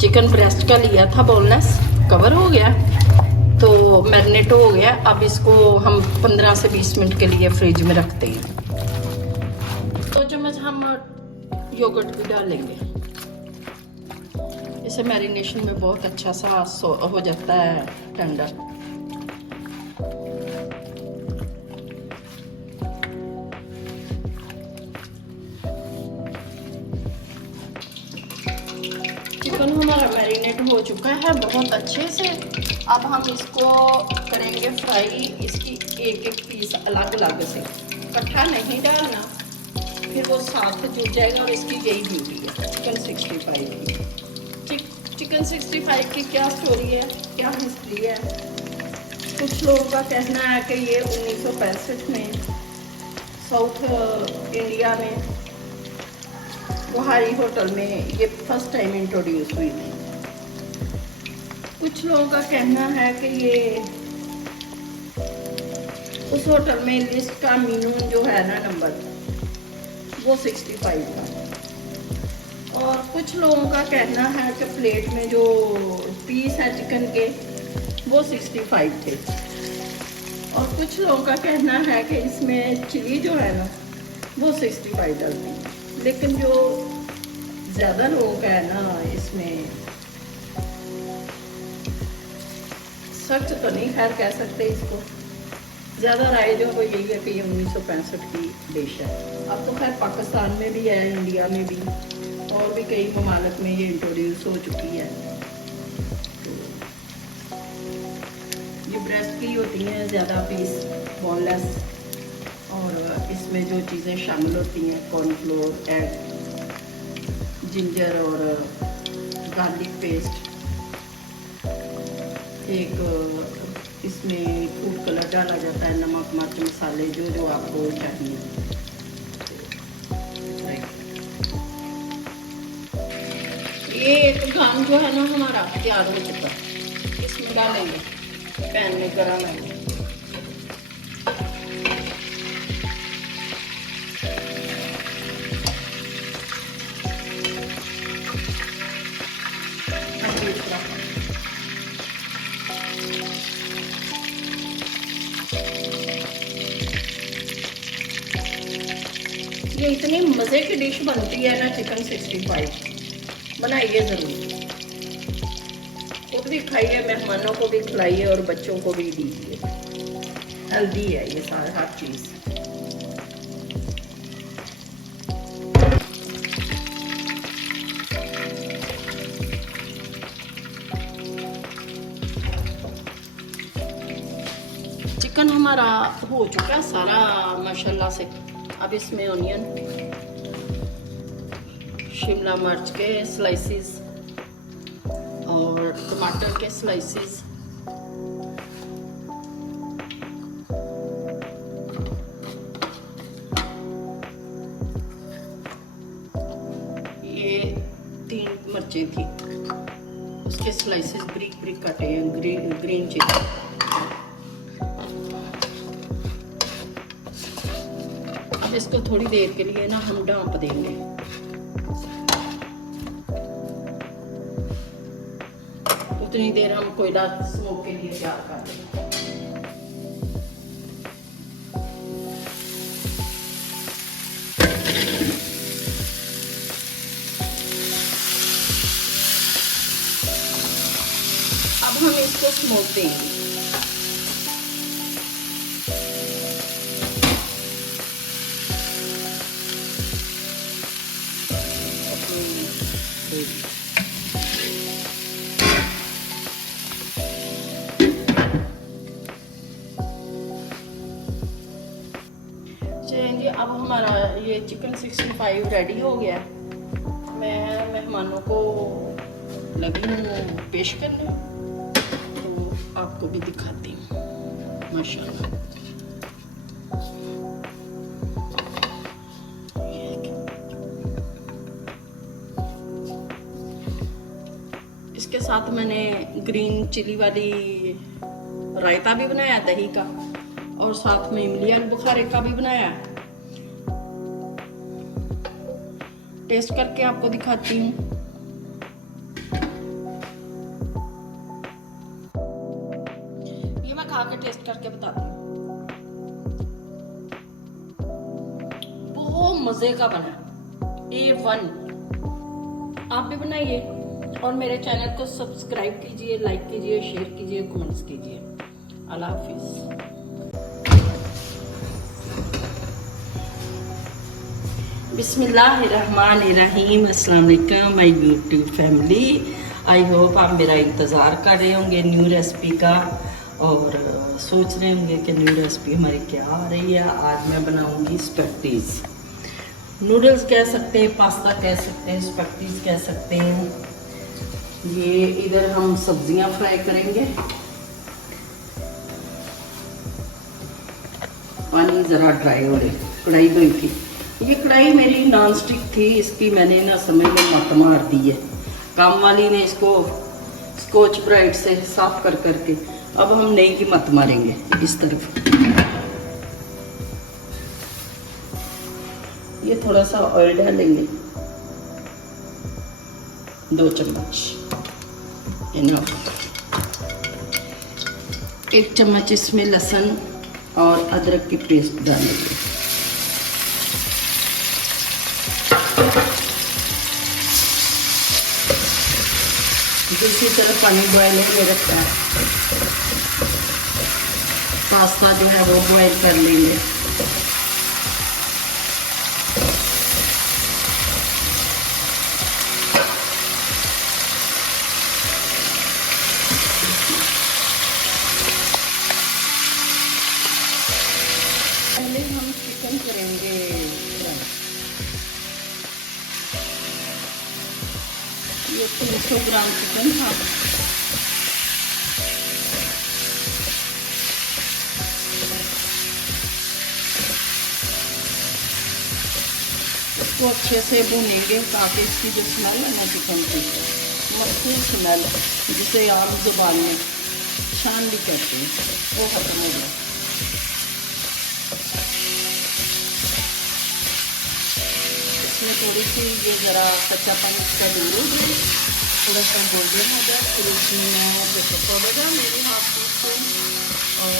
चिकन ब्रेस्ट का लिया था, बोनलेस कवर हो गया, तो मैरिनेट हो गया। अब इसको हम 15 से 20 मिनट के लिए फ्रिज में रखते हैं। 2 चम्मच हम योगर्ट भी डालेंगे। इसे मैरिनेशन में बहुत अच्छा सा हो जाता है टेंडर। चिकन हमारा मैरिनेट हो चुका है बहुत अच्छे से। अब हम इसको करेंगे फ्राई। इसकी एक एक पीस अलग अलग से, इकट्ठा नहीं डालना, फिर वो साथ जुड़ जाएगा। और इसकी यही ब्यूटी है चिकन 65 की। चिकन 65 की क्या स्टोरी है, क्या हिस्ट्री है। कुछ लोगों का कहना है कि ये 1965 में साउथ इंडिया में गुहारी होटल में ये फर्स्ट टाइम इंट्रोड्यूस हुई थी। कुछ लोगों का कहना है कि ये उस होटल में लिस्ट का मेनू जो है ना नंबर, वो 65 था। और कुछ लोगों का कहना है कि प्लेट में जो पीस है चिकन के वो 65 थे। और कुछ लोगों का कहना है कि इसमें चिली जो है ना वो 65 डलती है। लेकिन जो ज़्यादा लोगों का है ना, इसमें सच तो नहीं खैर कह सकते इसको, ज़्यादा राय जो वो यही है कि ये 1965 की डिश है। अब तो खैर पाकिस्तान में भी है, इंडिया में भी, और भी कई ममालिक में ये इंट्रोड्यूस हो चुकी है। तो ये ब्रेस्ट की होती हैं ज़्यादा पीस, बोनलेस। और इसमें जो चीज़ें शामिल होती हैं, कॉर्नफ्लोर, एग, जिंजर और गार्लिक पेस्ट, एक इसमें फूड कलर डाला जाता है, नमक, मिर्च, मसाले जो जो आपको चाहिए। ये एक घाम जो है ना हमारा तैयार हो चुका, इसमें डालेंगे, पैन में गरम है। ये इतनी मज़े की डिश बनती है ना चिकन 65, बनाइए ज़रूर। खुद भी खाइए, मेहमानों को भी खिलाइए और बच्चों को भी दीजिए। हेल्दी है ये सारा हर चीज़। चिकन हमारा हो चुका है सारा माशाल्लाह से। अब इसमें ऑनियन, शिमला मिर्च के स्लाइसेस और टमाटर के स्लाइसेस, ये 3 मिर्चें थी उसके स्लाइसेस ब्रिक ब्रिक काटे हैं, ग्रीन चिली। अब इसको थोड़ी देर के लिए ना हम ढाँप देंगे। उतनी देर हम कोयला स्मोक के लिए तैयार कर देंगे। अब हम इसको स्मोक देंगे। चलिए अब हमारा ये चिकन 65 रेडी हो गया। मैं मेहमानों को लगी हूँ पेश करने, तो आपको भी दिखाती हूँ माशाल्लाह। इसके साथ मैंने ग्रीन चिली वाली रायता भी बनाया दही का, और साथ में इमली आलू बुखारे का भी बनाया। टेस्ट करके आपको दिखाती हूँ। ये मैं खा के टेस्ट करके बताती हूँ। बहुत मजे का बना, A1। आप भी बनाइए और मेरे चैनल को सब्सक्राइब कीजिए, लाइक कीजिए, शेयर कीजिए, कमेंट्स कीजिए। अल्लाह हाफिज। बिस्मिल्लाहिर्रहमानिर्रहीम। अस्सलाम वालेकुम my YouTube family. I hope आप मेरा इंतज़ार कर रहे होंगे न्यू रेसिपी का, और सोच रहे होंगे कि न्यू रेसिपी हमारी क्या आ रही है। आज मैं बनाऊंगी स्पैगेटीज। नूडल्स कह सकते हैं, पास्ता कह सकते हैं, स्पैगेटीज कह सकते हैं। ये इधर हम सब्जियां फ्राई करेंगे। पानी ज़रा ड्राई हो रही, कढ़ाई धोई थी। ये कढ़ाई मेरी नॉन स्टिक थी, इसकी मैंने ना समझ में मत मार दी है। काम वाली ने इसको स्कॉच ब्राइट से साफ कर करके, अब हम नई की मत मारेंगे। इस तरफ ये थोड़ा सा ऑयल डालेंगे, 2 चम्मच, 1 चम्मच इसमें लहसुन और अदरक की पेस्ट डालेंगे। दूसरी तरफ पानी बॉयलिंग में रखा है, पास्ता जो है वो बॉयल कर लेंगे। पहले हम चिकन करेंगे। ये 300 ग्राम चिकन था। इसको अच्छे से भूनेंगे ताकि इसकी जो स्मेल है ना चिकन की, मशहूर स्मेल जिसे आम जुबान में शान भी कहते हैं, वो खत्म हो जाए। इसमें थोड़ी सी ये ज़रा कच्चापन इसका दूर हो जाए, थोड़ा सा गोल्डन हो जाए, फिर इसमें मैं प्रेशर पाउडर डाल मेरी हाफ टी स्पून, और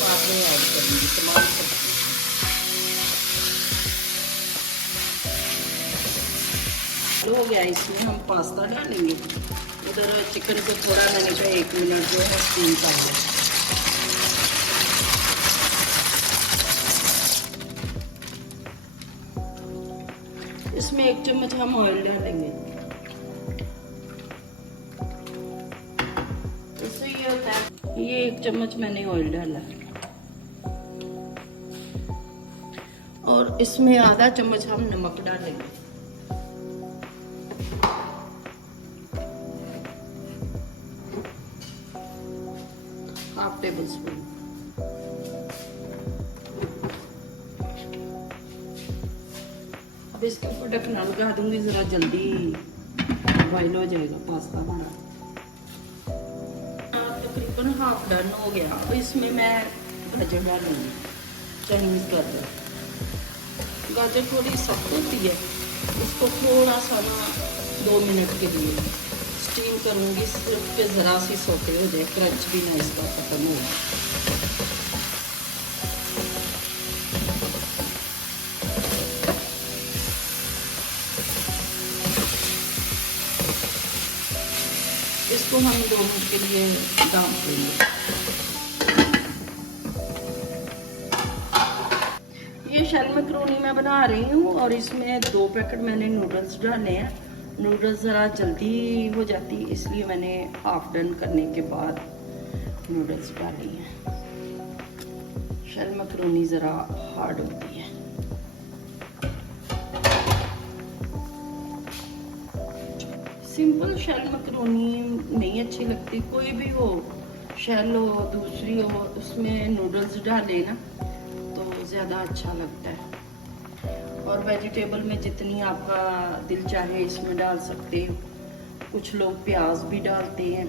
बाद में ऐड करूँगी तमाम सब्जी। हो गया, इसमें हम पास्ता डालेंगे। उधर चिकन को थोड़ा मैंने कहा 1 मिनट जो है स्टीम कर दें। इसमें 1 चम्मच हम ऑयल डालेंगे। इससे ये होता है, ये 1 चम्मच मैंने ऑयल डाला और इसमें आधा चम्मच हम नमक डालेंगे। Half table spoon. अब इसके ऊपर ढक्कन लगा दूंगी, जरा जल्दी बॉइल हो जाएगा पास्ता हमारा। तकरीबन हाफ डन हो गया। अब इसमें मैं गाजर डालूंगी, चाइनीज गाजर। गाजर थोड़ी सख्त होती है, इसको थोड़ा सा ना 2 मिनट के लिए स्टीम करूंगी, सिर्फ के ज़रा सी सोटे हो जाए, क्रंच भी ना इसका खत्म हो। इसको हम 2 मिनट के लिए डाल देंगे। ये शैल मैकरोनी मैं बना रही हूँ और इसमें 2 पैकेट मैंने नूडल्स डाले हैं। नूडल्स ज़रा जल्दी हो जाती, इसलिए मैंने हाफ डन करने के बाद नूडल्स डाली हैं। शैल मैकरोनी ज़रा हार्ड होती है। सिंपल शैल मैकरोनी नहीं अच्छी लगती, कोई भी हो, शैल हो दूसरी हो, उसमें नूडल्स डाले ना तो ज़्यादा अच्छा लगता है। और वेजिटेबल में जितनी आपका दिल चाहे इसमें डाल सकते हो। कुछ लोग प्याज भी डालते हैं,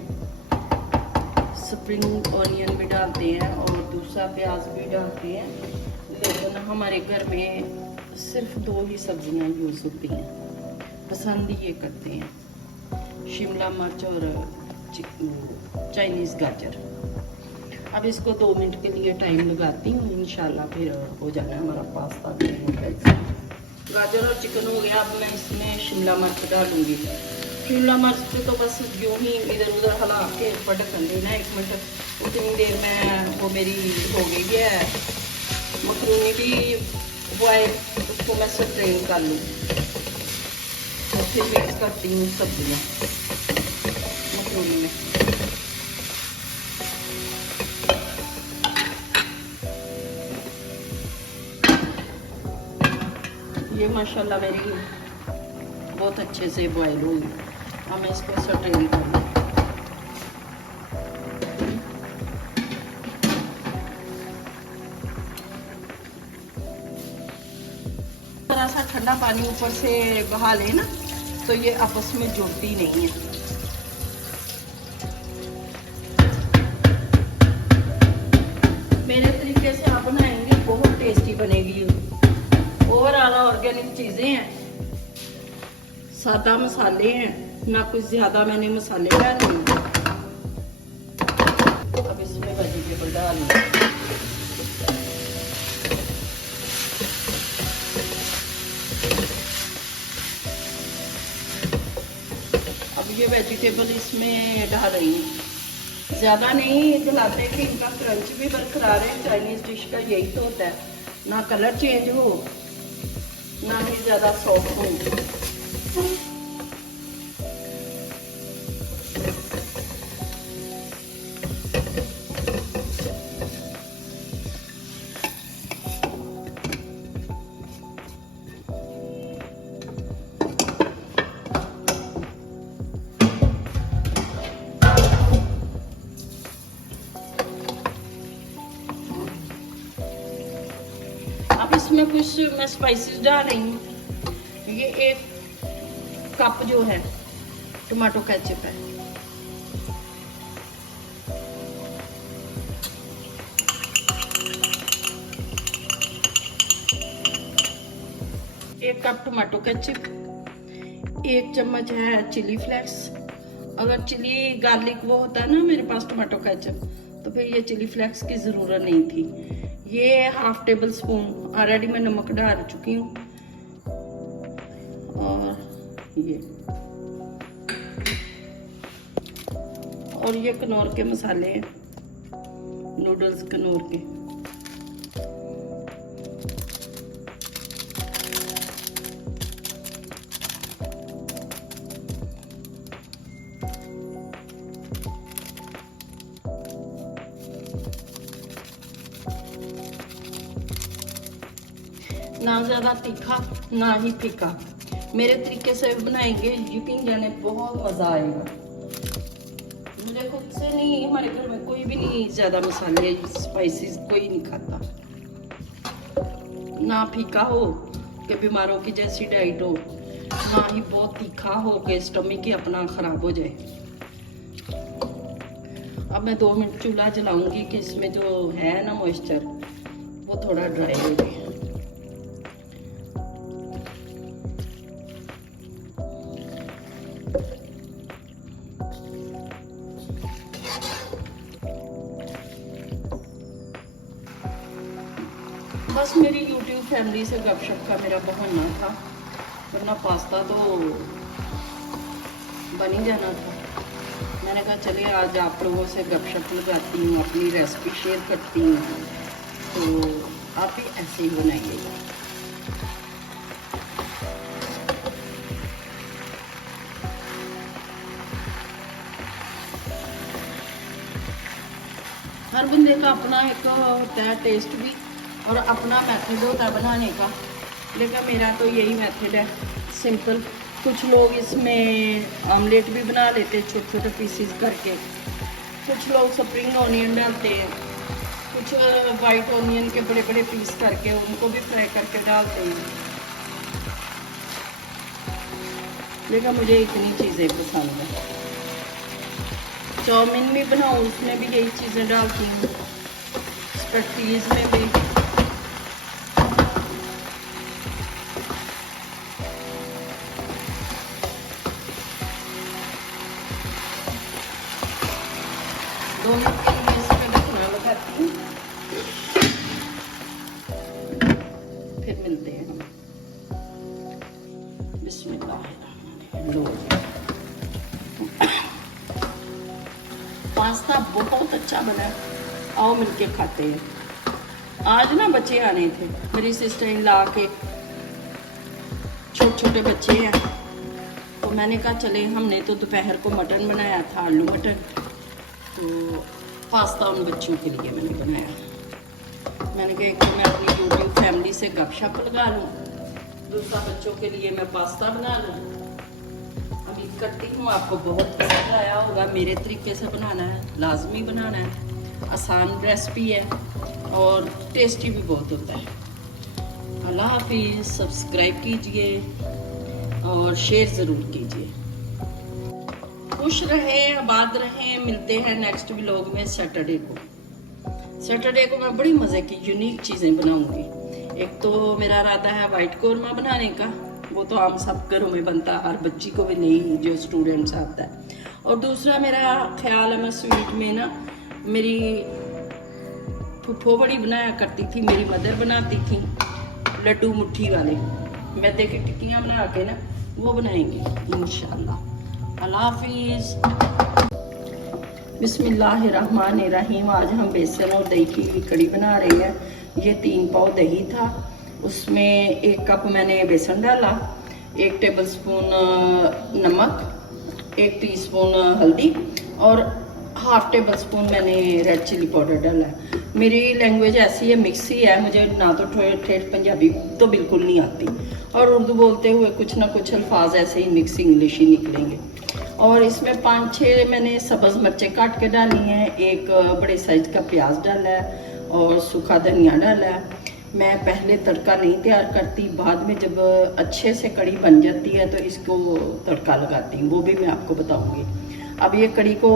स्प्रिंग ऑनियन भी डालते हैं और दूसरा प्याज भी डालते हैं, लेकिन हमारे घर में सिर्फ 2 ही सब्जियां यूज़ होती हैं, पसंद ही ये करते हैं, शिमला मिर्च और चाइनीज़ गाजर। अब इसको 2 मिनट के लिए टाइम लगाती हूँ, इंशाल्लाह फिर हो जाना हमारा पास्ता। गाजर और चिकन हो गया। अब मैं इसमें शिमला मिर्च डालूंगी। शिमला मिर्च पे तो बस यूँ ही इधर उधर हिला के ऊपर ढक्कन देना 1 मिनट। उतनी देर में वो मेरी हो गई है, मकरूनी भी बॉयल, उसको मैं स्ट्रेन कर लूँ और फिर मिक्स करती हूँ सब्जियाँ मकरूनी में। ये माशाल्लाह मेरी बहुत अच्छे से बॉयल हुई। अब मैं इसको स्ट्रेन कर लूँ। थोड़ा सा ठंडा पानी ऊपर से बहा ले ना तो ये आपस में जुड़ती नहीं है। मेरे तरीके से आप बनाएंगे बहुत टेस्टी बनेगी। ओवरऑल ऑर्गेनिक चीज़ें हैं, सादा मसाले हैं, ना कुछ ज़्यादा मैंने मसाले डाले हैं। अब इसमें वेजिटेबल डालना। अब ये वेजिटेबल इसमें डाल रही हूँ, ज़्यादा नहीं डालते कि इनका क्रंच भी बरकरार है। चाइनीज़ डिश का यही तो होता है, ना कलर चेंज हो ना ही ज़्यादा सॉफ्ट हो। अब इसमें कुछ मैं स्पाइसेस डाल रही हूँ। ये 1 कप जो है टमाटो केचप है, एक कप टमाटो केचप, 1 चम्मच है चिली फ्लेक्स। अगर चिली गार्लिक वो होता है ना मेरे पास टमाटो केचप, तो फिर ये चिली फ्लेक्स की ज़रूरत नहीं थी। ये हाफ टेबल स्पून ऑलरेडी मैं नमक डाल चुकी हूँ। और ये कनौर के मसाले हैं, नूडल्स कनौर के। ना ज़्यादा तीखा ना ही फीका, मेरे तरीके से बनाएंगे, यकीन जाने बहुत मज़ा आएगा। मुझे खुद से नहीं, हमारे घर में कोई भी नहीं ज़्यादा मसाले स्पाइसेस कोई नहीं खाता। ना फीका हो कि बीमारों की जैसी डाइट हो, ना ही बहुत तीखा हो कि स्टमक ही अपना ख़राब हो जाए। अब मैं 2 मिनट चूल्हा जलाऊंगी कि इसमें जो है ना मॉइस्चर वो थोड़ा ड्राई हो जाए। बस मेरी यूट्यूब फैमिली से गपशप का मेरा बहाना था, वरना पास्ता तो बन ही जाना था। मैंने कहा चलिए आज आप लोगों से गपशप लगाती हूँ, अपनी रेसिपी शेयर करती हूँ, तो आप भी ऐसे ही बनाइएगा। हर बंदे का अपना एक होता है टेस्ट भी और अपना मेथड होता है बनाने का, लेकिन मेरा तो यही मेथड है, सिंपल। कुछ लोग इसमें आमलेट भी बना लेते हैं छोटे छोटे पीसेस करके, कुछ लोग स्प्रिंग ऑनियन डालते हैं, कुछ वाइट ऑनियन के बड़े बड़े पीस करके उनको भी फ्राई करके डालते हैं, लेकिन मुझे इतनी चीज़ें पसंद है। चाउमीन भी बनाऊँ उसमें भी यही चीज़ें डालती हूँ, स्पैगेटीज में भी। दोनों के लिए इसमें ढकना लगाती हूँ, फिर मिलते हैं हम। बिस्मिल्लाह। पास्ता बहुत अच्छा बना है, आओ मिलके खाते हैं। आज ना बच्चे आने थे, मेरी सिस्टर इन ला के, छोटे छोटे बच्चे हैं, तो मैंने कहा चले, हमने तो दोपहर को मटन बनाया था, आलू मटन, तो पास्ता उन बच्चों के लिए मैंने बनाया। मैंने कहा एक तो मैं अपनी यूट्यूब फैमिली से गपशप लगा लूँ, दूसरा बच्चों के लिए मैं पास्ता बना लूँ। उम्मीद करती हूँ आपको बहुत पसंद आया होगा। मेरे तरीके से बनाना है, लाजमी बनाना है, आसान रेसिपी है और टेस्टी भी बहुत होता है। अल्लाह हाफिज़। सब्सक्राइब कीजिए और शेयर ज़रूर कीजिए। खुश रहें, आबाद रहें। मिलते हैं नेक्स्ट व्लॉग में सैटरडे को मैं बड़ी मज़े की यूनिक चीज़ें बनाऊंगी। एक तो मेरा इरादा है वाइट कौरमा बनाने का, वो तो आम सब घरों में बनता है, हर बच्ची को भी नहीं जो स्टूडेंट्स आता है। और दूसरा मेरा ख्याल है, मैं स्वीट में ना, मेरी फुफ्फो बड़ी बनाया करती थी, मेरी मदर बनाती थी लड्डू मुट्ठी वाले, मैदे की टिक्कियाँ बना के ना, वो बनाएंगे इंशाल्लाह। अल्लाह हाफिज़। बिस्मिल्लाहिर्रहमानिर्रहीम। आज हम बेसन और दही की कड़ी बना रहे हैं। ये 3 पाव दही था, उसमें 1 कप मैंने बेसन डाला, 1 टेबलस्पून नमक, 1 टीस्पून हल्दी और हाफ टेबल स्पून मैंने रेड चिली पाउडर डाला है। मेरी लैंग्वेज ऐसी है, मिक्स ही है, मुझे ना तो ठेठ पंजाबी तो बिल्कुल नहीं आती, और उर्दू बोलते हुए कुछ ना कुछ अल्फाज ऐसे ही मिक्स इंग्लिश ही निकलेंगे। और इसमें 5-6 मैंने सब्ज़ मिर्चें काट के डाली हैं, 1 बड़े साइज का प्याज डाला है और सूखा धनिया डाला है। मैं पहले तड़का नहीं तैयार करती, बाद में जब अच्छे से कड़ी बन जाती है तो इसको तड़का लगाती हूँ, वो भी मैं आपको बताऊँगी। अब ये कड़ी को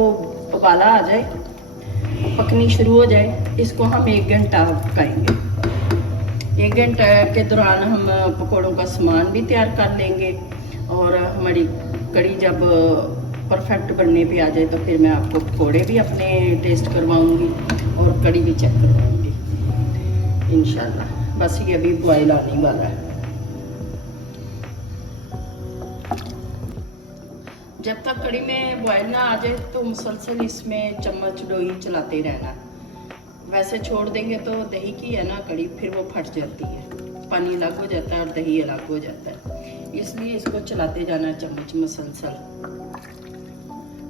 उबाला आ जाए, पकनी शुरू हो जाए, इसको हम 1 घंटा पकाएंगे। 1 घंटे के दौरान हम पकौड़ों का सामान भी तैयार कर लेंगे, और हमारी कड़ी जब परफेक्ट बनने पे आ जाए तो फिर मैं आपको पकौड़े भी अपने टेस्ट करवाऊंगी और कड़ी भी चेक करवाऊंगी इंशाल्लाह। बस ये अभी बॉयल आने वाला है। जब तक कड़ी में बॉयल ना आ जाए तो मुसलसल इसमें चम्मच लोई चलाते रहना। वैसे छोड़ देंगे तो दही की है ना कड़ी, फिर वो फट जाती है, पानी अलग हो जाता है और दही अलग हो जाता है, इसलिए इसको चलाते जाना चम्मच मुसलसल।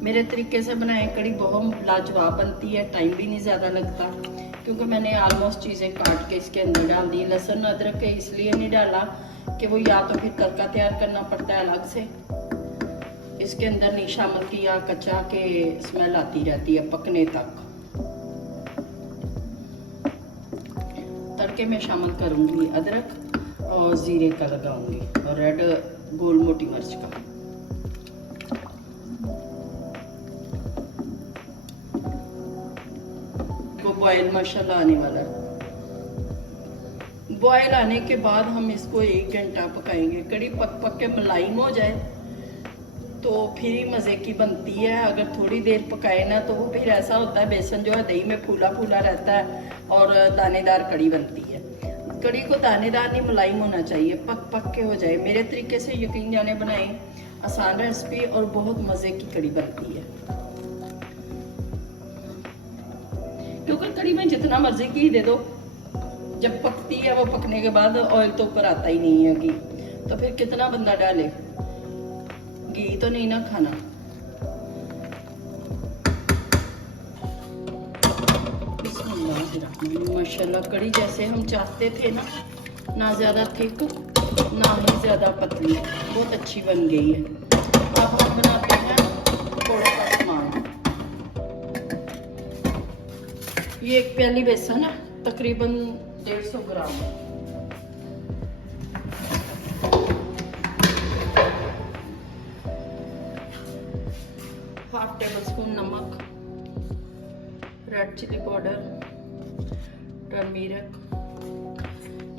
मेरे तरीके से बनाए कड़ी बहुत लाजवाब बनती है, टाइम भी नहीं ज़्यादा लगता, क्योंकि मैंने ऑलमोस्ट चीज़ें काट के इसके अंदर डाल दी। लहसुन अदरक इसलिए नहीं डाला कि वो या तो फिर तड़का तैयार करना पड़ता है अलग से, इसके अंदर नहीं शामिल किया कच्चा के स्मेल आती रहती है पकने तक। तड़के में शामिल करूँगी अदरक और ज़ीरे का लगाऊंगी और रेड गोल मोटी मिर्च का। बॉयल माशाल्लाह आने वाला है। बॉयल आने के बाद हम इसको 1 घंटा पकाएंगे। कड़ी पक पक के मुलायम हो जाए तो फिर ही मज़े की बनती है। अगर थोड़ी देर पकाए ना तो वो फिर ऐसा होता है बेसन जो है दही में फूला फूला रहता है और दानेदार कड़ी बनती है। कड़ी को दानेदार नहीं मुलायम होना चाहिए, पक पक के हो जाए। मेरे तरीके से यकीन जाने बनाए, आसान रेसिपी और बहुत मज़े की कड़ी बनती है। क्योंकि कड़ी में जितना मर्जी घी दे दो, जब पकती है वो पकने के बाद ऑयल तो ऊपर आता ही नहीं है घी, तो फिर कितना बंदा डाले, घी तो नहीं ना खाना। माशाल्लाह कड़ी जैसे हम चाहते थे ना ज़्यादा थिक ना ही ज़्यादा पतली, बहुत अच्छी बन गई है। अब हम बनाते हैं थोड़ा सा सामान। ये 1 प्याली बेसन है, तकरीबन 150 ग्राम। हाफ टेबल स्पून नमक, रेड चिली पाउडर, टर्मरिक,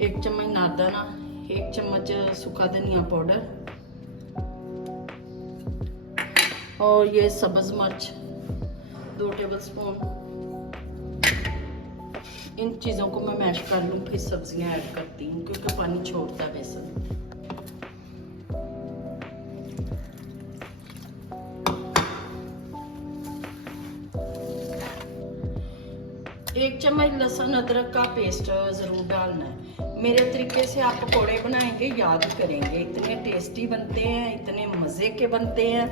1 चम्मच नादाना, 1 चम्मच सूखा धनिया पाउडर और ये सब्ज मिर्च 2 टेबल स्पून। इन चीज़ों को मैं मैश कर लूँ, फिर सब्जियां ऐड करती हूँ क्योंकि पानी छोड़ता है बेसन। एक चम्मच लहसुन अदरक का पेस्ट ज़रूर डालना है। मेरे तरीके से आप पकौड़े बनाएंगे याद करेंगे, इतने टेस्टी बनते हैं, इतने मज़े के बनते हैं।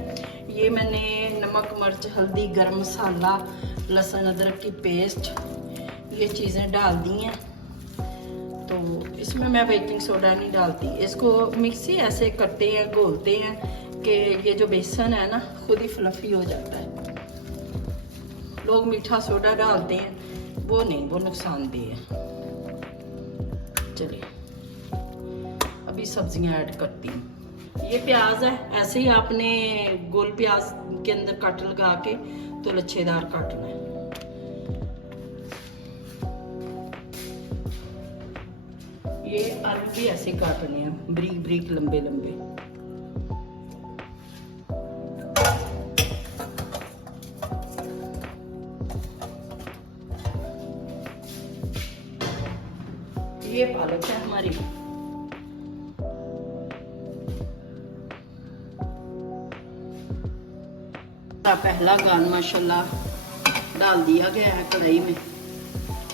ये मैंने नमक मिर्च हल्दी गरम मसाला लहसुन अदरक की पेस्ट ये चीज़ें डाल दी हैं। तो इसमें मैं बेकिंग सोडा नहीं डालती। इसको मिक्सी ऐसे करते हैं, घोलते हैं कि ये जो बेसन है ना खुद ही फ्लफी हो जाता है। लोग मीठा सोडा डालते हैं, वो नहीं, वो नुकसानदेह है। चलिए अभी सब्जियां ऐड करती हूँ। ये प्याज है, ऐसे ही आपने गोल प्याज के अंदर कट लगा के तो लच्छेदार काटना है। ये आलू भी ऐसे काटने हैं, ब्रीक ब्रीक लंबे लंबे। ये पालक है हमारी। पहला गान माशाल्लाह डाल दिया गया है कढ़ाई में।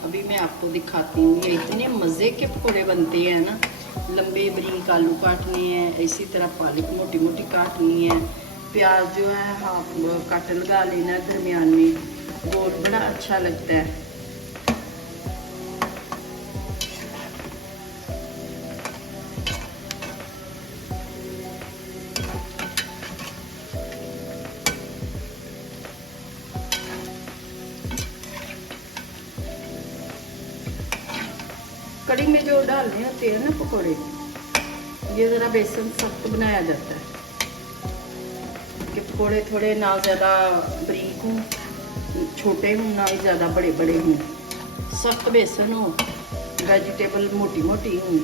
अभी मैं आपको दिखाती हूँ। ये इतने मज़े के पकौड़े बनते हैं ना। लंबे बारीक आलू काटने हैं, इसी तरह पालक मोटी मोटी काटनी है, प्याज जो है हाफ कट लगा लेना है दरमियान में, गोल बड़ा अच्छा लगता है। कड़ी में जो डालने होते हैं ना पकौड़े, ये ज़रा बेसन सख्त बनाया जाता है कि पकौड़े थोड़े ना ज़्यादा बारीक हों, छोटे हों, ना ही ज़्यादा बड़े बड़े हों। सख्त बेसन हो, वेजिटेबल मोटी मोटी हों,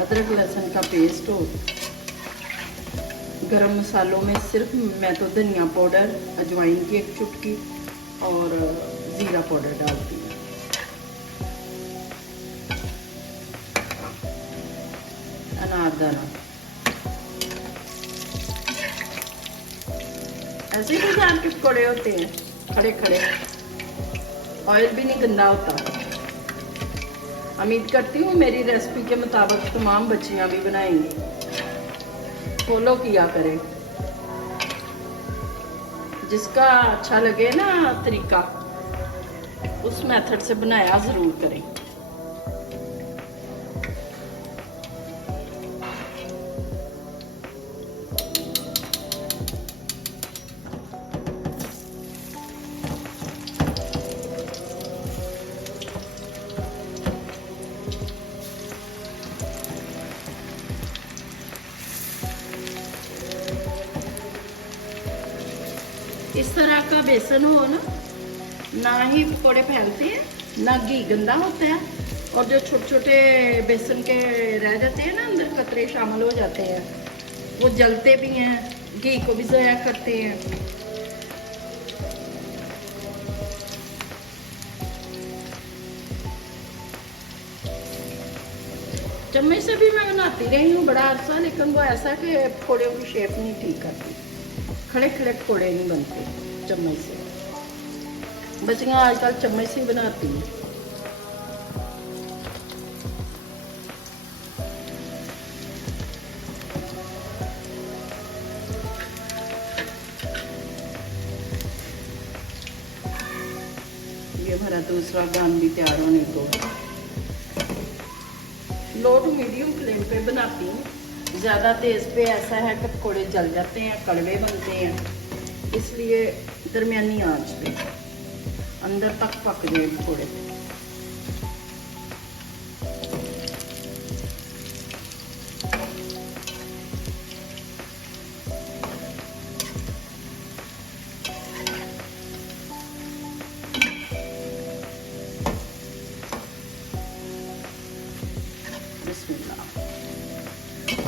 अदरक लहसुन का पेस्ट हो। गरम मसालों में सिर्फ मैं तो धनिया पाउडर, अजवाइन की 1 चुटकी और ज़ीरा पाउडर डालती हूँ। अनारदाना ऐसे भी जान के पकौड़े होते हैं, खड़े खड़े। ऑयल भी नहीं गंदा होता। उम्मीद करती हूँ मेरी रेसिपी के मुताबिक तमाम बच्चियां भी बनाएंगी, फॉलो किया करें। जिसका अच्छा लगे ना तरीका, उस मेथड से बनाया ज़रूर करें। इस तरह का बेसन हो ना ही पकौड़े फैलते हैं, ना घी गंदा होता है, और जो छोटे छोटे बेसन के रह जाते हैं ना, अंदर कतरे शामिल हो जाते हैं, वो जलते भी हैं, घी को भी ज़ाया करते हैं। चम्मच से भी मैं बनाती रही हूँ बड़ा अरसा, लेकिन वो ऐसा कि पकौड़ों की शेप नहीं ठीक करती, खड़े खड़े पकौड़े नहीं बनते चम्मच से। बच्चियाँ आजकल चम्मच से ही बनाती हैं। ये हमारा दूसरा गान भी तैयार होने को, लो टू मीडियम फ्लेम पे बनाती हूँ। ज़्यादा तेज़ पे ऐसा है कि पकौड़े जल जाते हैं, कड़वे बनते हैं, इसलिए दरमियानी आंच पे अंदर तक पक गए पकौड़े।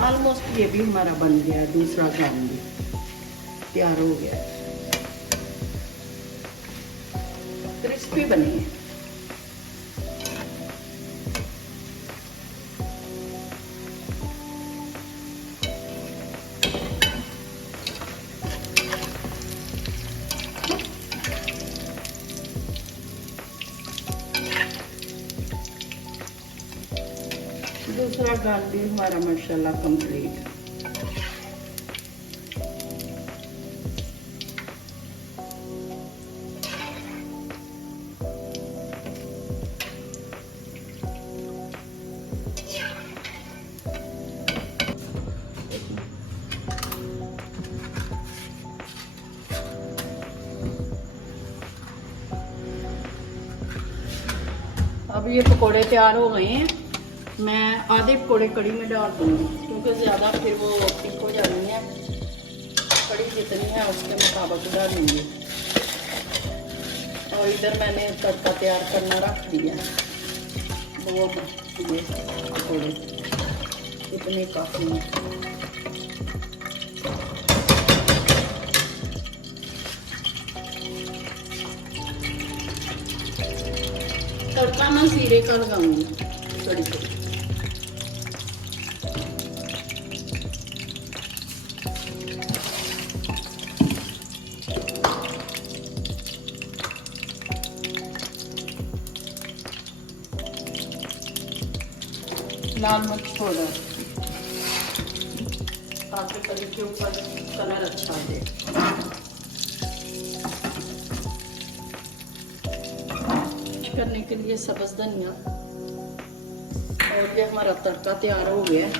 ऑलमोस्ट ये भी हमारा बन गया, दूसरा गान भी तैयार हो गया, क्रिस्पी बनी है। दूसरा गान भी हमारा माशाल्लाह कंप्लीट। अब ये पकोड़े तैयार हो गए हैं। मैं आधे पकौड़े कड़ी में डाल दूँगी, क्योंकि ज़्यादा फिर वो थिक हो जानी है। कड़ी जितनी है उसके मुताबिक डालेंगे। और इधर मैंने तड़का तैयार करना रख दिया, वो ये पकौड़े इतने काफ़ी हैं। तड़का मैं जीरे का लगाऊंगी कड़ी को। लाल मिर्च पाउडर, ताकि कड़ी के ऊपर कलर अच्छा आ जाए। करने के लिए सब्ज़ धनिया, और ये हमारा तड़का तैयार हो गया है।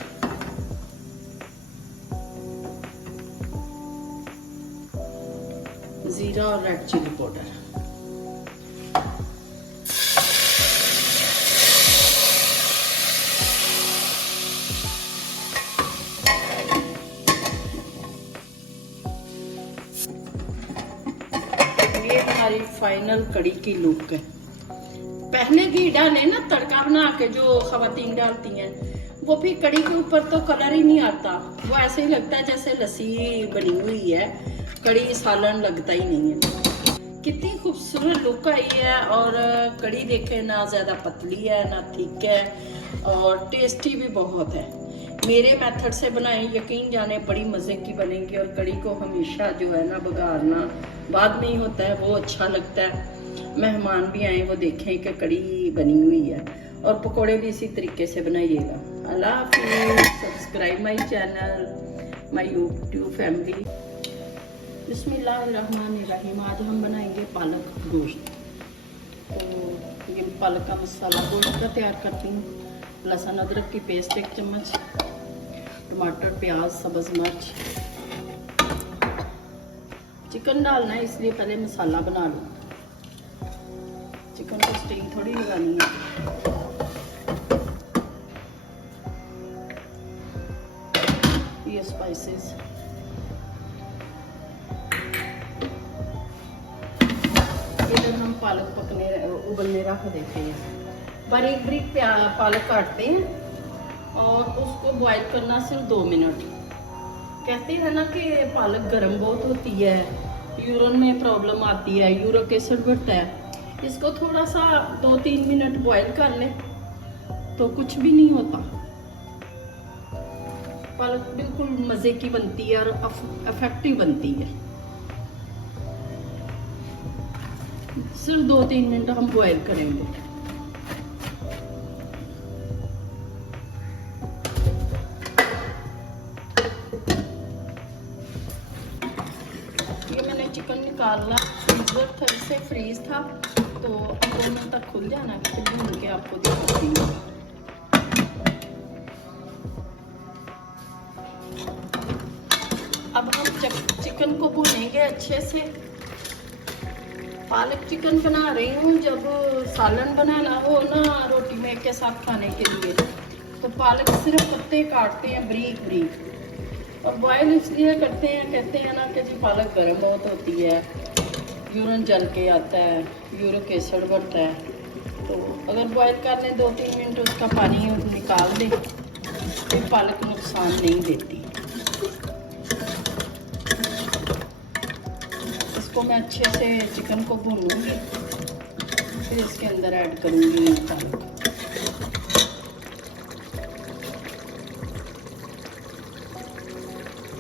जीरा और रेड चिली पाउडर, ये हमारी फाइनल कड़ी की लुक है। पहले घी डाले ना तड़का बना के, जो खवातीन डालती हैं, वो भी कड़ी के ऊपर तो कलर ही नहीं आता, वो ऐसे ही लगता है जैसे लस्सी बनी हुई है, कड़ी सालन लगता ही नहीं है। कितनी खूबसूरत लुक आई है। और कड़ी देखें ना, ज़्यादा पतली है ना ठीक है, और टेस्टी भी बहुत है। मेरे मेथड से बनाए, यकीन जाने बड़ी मज़े की बनेगी। और कड़ी को हमेशा जो है ना बघारना बाद में ही होता है, वो अच्छा लगता है। मेहमान भी आए वो देखें कि कड़ी बनी हुई है। और पकोड़े भी इसी तरीके से बनाइएगा। अल्लाह हाफिज़। Subscribe my channel, my YouTube family. बिस्मिल्लाहिर्रहमानिर्रहीम। आज हम बनाएंगे पालक गोश्त। तो ये पालक का मसाला गोश्त का तैयार करती हूँ। लहसुन अदरक की पेस्ट 1 चम्मच, टमाटर प्याज सब्ज़ मिर्च। चिकन डालना है इसलिए पहले मसाला बना लो। चिकन को स्टीम थोड़ी लगानी है। ये स्पाइसेस, इधर हम पालक पकने उबलने रख देते हैं। बारीक बारीक पालक काटते हैं और उसको बॉईल करना सिर्फ 2 मिनट। कहते हैं ना कि पालक गर्म बहुत होती है, यूरिन में प्रॉब्लम आती है, यूरिक एसिड बढ़ता है। इसको थोड़ा सा 2-3 मिनट बॉईल कर ले तो कुछ भी नहीं होता। पालक बिल्कुल मज़े की बनती है और इफेक्टिव बनती है। सिर्फ 2-3 मिनट हम बॉईल करेंगे। ये मैंने चिकन निकाला, फ्रीजर से फ्रीज था तो 2 मिनट तक खुल जाना है, फिर भून के आपको दिखाती हूँ। अब हम चिकन को भूनेंगे अच्छे से। पालक चिकन बना रही हूँ, जब सालन बनाना हो ना रोटी में के साथ खाने के लिए तो पालक सिर्फ पत्ते काटते हैं बारीक बारीक और बॉयल इसलिए करते हैं, कहते हैं ना कि जी पालक गर्म बहुत होती है, यूरिन जल के आता है, यूरिक एसिड बढ़ता है। तो अगर बॉयल कर लें 2-3 मिनट, उसका पानी निकाल दें, फिर पालक नुकसान नहीं देती। इसको मैं अच्छे से चिकन को भूनूंगी, फिर इसके अंदर ऐड करूंगी पालक।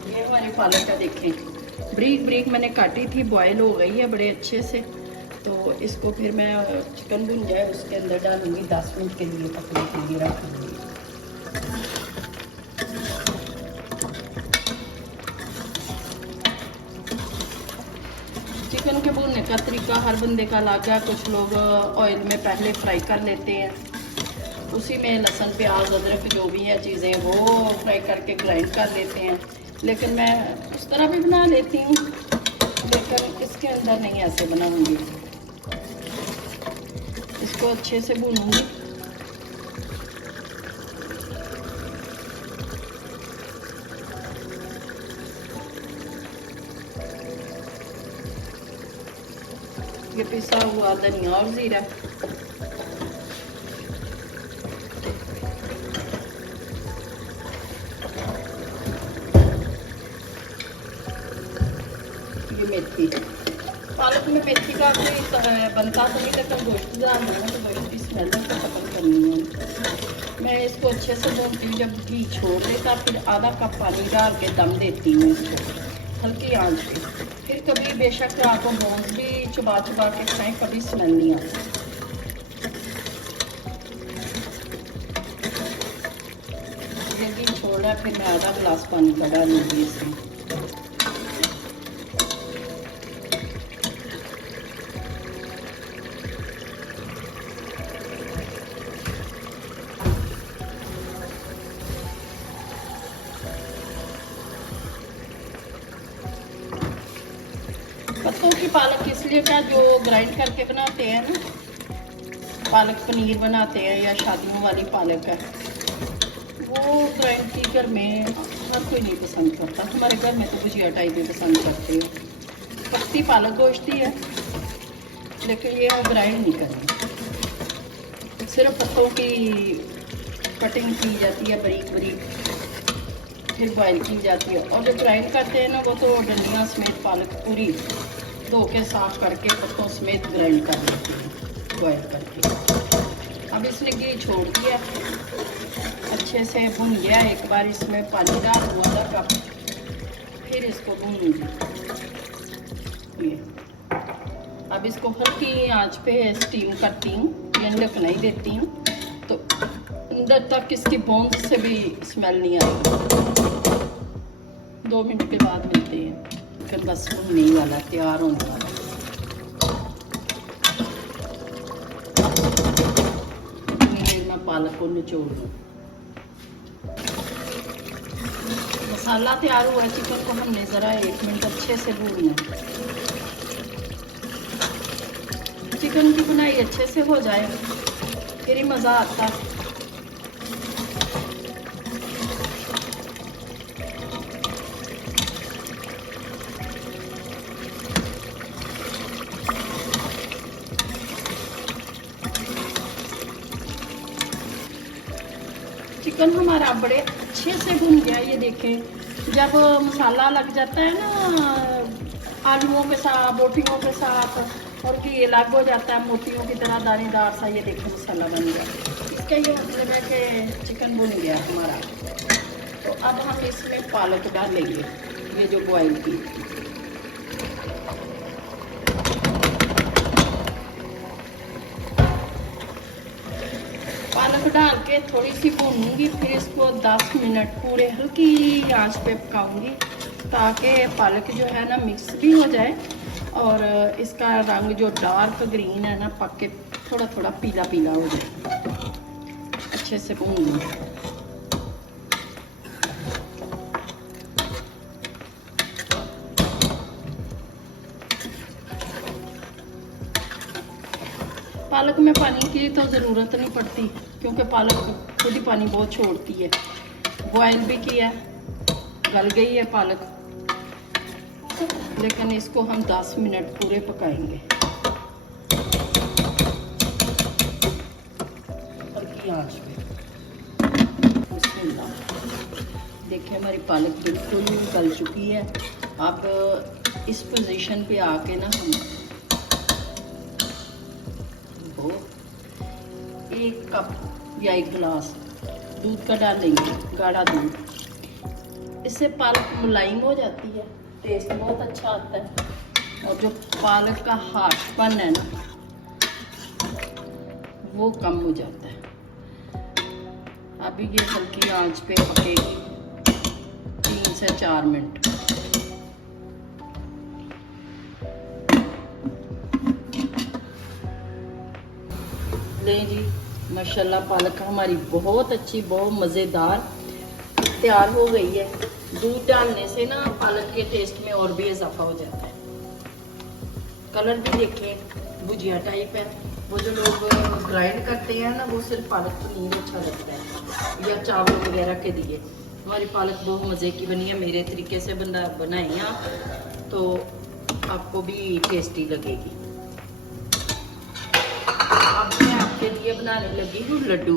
ये हमारी पालक है, देखें ब्रीक ब्रीक मैंने काटी थी, बॉयल हो गई है बड़े अच्छे से। तो इसको फिर मैं चिकन भुन जाए उसके अंदर डालूंगी, 10 मिनट के लिए पकने के लिए रखूंगी। चिकन के भूनने का तरीका हर बंदे का अलग है। कुछ लोग ऑयल में पहले फ्राई कर लेते हैं, उसी में लहसुन प्याज अदरक जो भी है चीज़ें वो फ्राई करके ग्राइंड कर लेते हैं। लेकिन मैं उस तरह भी बना लेती हूँ, लेकिन इसके अंदर नहीं ऐसे बनाऊंगी। इसको अच्छे से भूनूंगी। ये पिसा हुआ धनिया और जीरा, ये मेथी। पालक में मेथी का कोई बनता तो नहीं, लेकिन गोश्त डालना है तो गोश्त की स्मेल को खत्म करनी है। मैं इसको अच्छे से भूनती हूँ, जब घी छोड़ देता फिर आधा कप पानी डाल के दम देती हूँ इसको हल्की आंच पे। फिर कभी बेशक आपको बोन्स भी चबा चबा के खाएं, कभी स्मेल नहीं आती। ये घी छोड़ रहा है, फिर मैं आधा गिलास पानी का डालूंगी इसमें। पत्तों की पालक इसलिए क्या, जो ग्राइंड करके बनाते हैं ना, पालक पनीर बनाते हैं या शादियों वाली पालक है, वो ग्राइंड की घर में हर कोई नहीं पसंद करता। हमारे घर में तो भुजिया टाइप भी पसंद करते हैं। पत्ती पालक गोश्ती है, लेकिन ये ग्राइंड नहीं करनी, सिर्फ पत्तों की कटिंग की जाती है बारीक बारीक, फिर बॉयल की जाती है। और जो ग्राइंड करते हैं ना, वो तो डंडियाँ समेत पालक पूरी धो के साफ करके पत्तों समेत ग्राइंड कर लेते हैं बॉयल करके। अब इसने घी छोड़ दिया, अच्छे से भुन गया। एक बार इसमें पानी डाल दूँ आधा कप, फिर इसको भूनूंगी। ये अब इसको हल्की आंच पे स्टीम करती हूँ, ढक नहीं देती हूँ, तो अंदर तक इसकी बोन्स से भी स्मेल नहीं आएगी। 2 मिनट के बाद मिलते हैं। चिकन बस भुनने ही वाला, तैयार होने वाला। इतनी देर में पालक को निचोड़ दूँ। मसाला तैयार हुआ है, चिकन को हमने ज़रा 1 मिनट अच्छे से भूनना है। चिकन की बुनाई अच्छे से हो जाए फिर ही मज़ा आता है। चिकन हमारा बड़े अच्छे से भुन गया, ये देखें। जब मसाला लग जाता है ना आलूओं के साथ, बोटियों के साथ, और कि अलग हो जाता है मोतियों की तरह दानेदार सा, ये देखो मसाला बन गया। इसका ये मतलब है कि चिकन भुन गया हमारा। तो अब हम इसमें पालक डालेंगे, ये जो बॉयल की। पालक डाल के थोड़ी सी भूनूंगी, फिर इसको 10 मिनट पूरे हल्की आंच पे पकाऊंगी, ताकि पालक जो है ना मिक्स भी हो जाए और इसका रंग जो डार्क ग्रीन है ना पक के थोड़ा थोड़ा पीला पीला हो जाए। अच्छे से भून लूँगी। पालक में पानी की तो ज़रूरत नहीं पड़ती, क्योंकि पालक खुद ही पानी बहुत छोड़ती है। बॉयल भी किया, गल गई है पालक, लेकिन इसको हम 10 मिनट पूरे पकाएंगे हल्की आंच पे। देखिए हमारी पालक बिल्कुल गल चुकी है। अब इस पोजीशन पे आके ना हम 1 कप या 1 गिलास दूध का डालेंगे, गाढ़ा दूध। इससे पालक मुलायम हो जाती है, टेस्ट बहुत अच्छा आता है, और जो पालक का हार्डपन है ना वो कम हो जाता है। अभी ये हल्की आंच पे पकेगी 3 से 4 मिनट। लें जी, माशाल्लाह पालक हमारी बहुत अच्छी, बहुत मज़ेदार तैयार हो गई है। दूध डालने से ना पालक के टेस्ट में और भी इजाफा हो जाता है। कलर भी देखें भुजिया टाइप है। वो जो लोग ग्राइंड करते हैं ना वो सिर्फ पालक पनीर अच्छा लगता है, या चावल वगैरह के लिए। हमारी पालक बहुत मज़े की बनी है। मेरे तरीके से बनाएं आप तो आपको भी टेस्टी लगेगी। अब मैं आपके लिए बनाने लगी हूँ लड्डू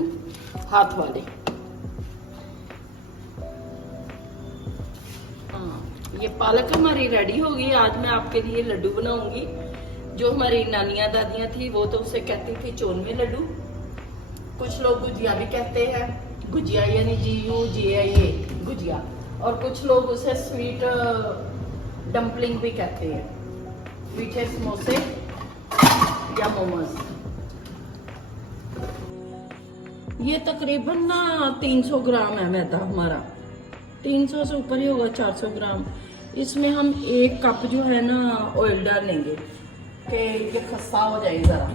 हाथ वाले। ये पालक हमारी रेडी हो गई। आज मैं आपके लिए लड्डू बनाऊंगी। जो हमारी नानियां दादियां थी वो तो उसे कहती थी चोनवे लड्डू, कुछ लोग गुजिया भी कहते हैं, गुजिया यानी GUJIA गुजिया, और कुछ लोग उसे स्वीट डम्पलिंग भी कहते हैं, मीठे समोसे या मोमोज। ये तकरीबन ना 300 ग्राम है मैदा हमारा, 300 से ऊपर ही होगा, 400 ग्राम। इसमें हम 1 कप जो है ना ऑयल डालेंगे कि ये खस्ता हो जाए ज़रा।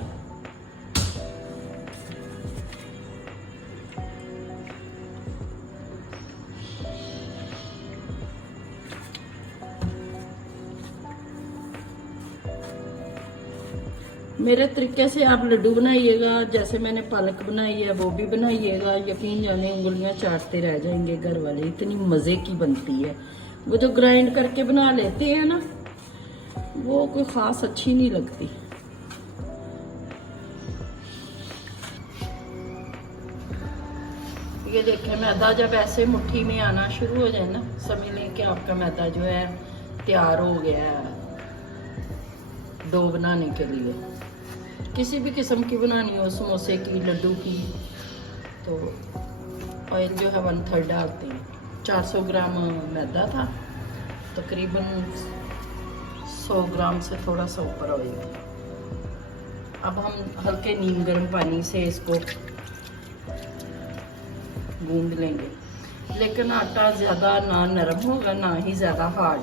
मेरे तरीके से आप लड्डू बनाइएगा, जैसे मैंने पालक बनाई है वो भी बनाइएगा। यकीन जाने उंगलियां चाटते रह जाएंगे घर वाले, इतनी मज़े की बनती है। वो जो ग्राइंड करके बना लेते हैं ना वो कोई ख़ास अच्छी नहीं लगती। ये देखें मैदा जब ऐसे मुट्ठी में आना शुरू हो जाए ना, समझ लें कि आपका मैदा जो है तैयार हो गया है डो बनाने के लिए। किसी भी किस्म की बनानी हो, समोसे की, लड्डू की, तो ऑयल जो है 1/3 डालते हैं। 400 ग्राम मैदा था, तकरीबन 100 ग्राम से थोड़ा सा ऊपर ऑयल। अब हम हल्के नीम गर्म पानी से इसको गूंद लेंगे, लेकिन आटा ज़्यादा ना नरम होगा ना ही ज़्यादा हार्ड।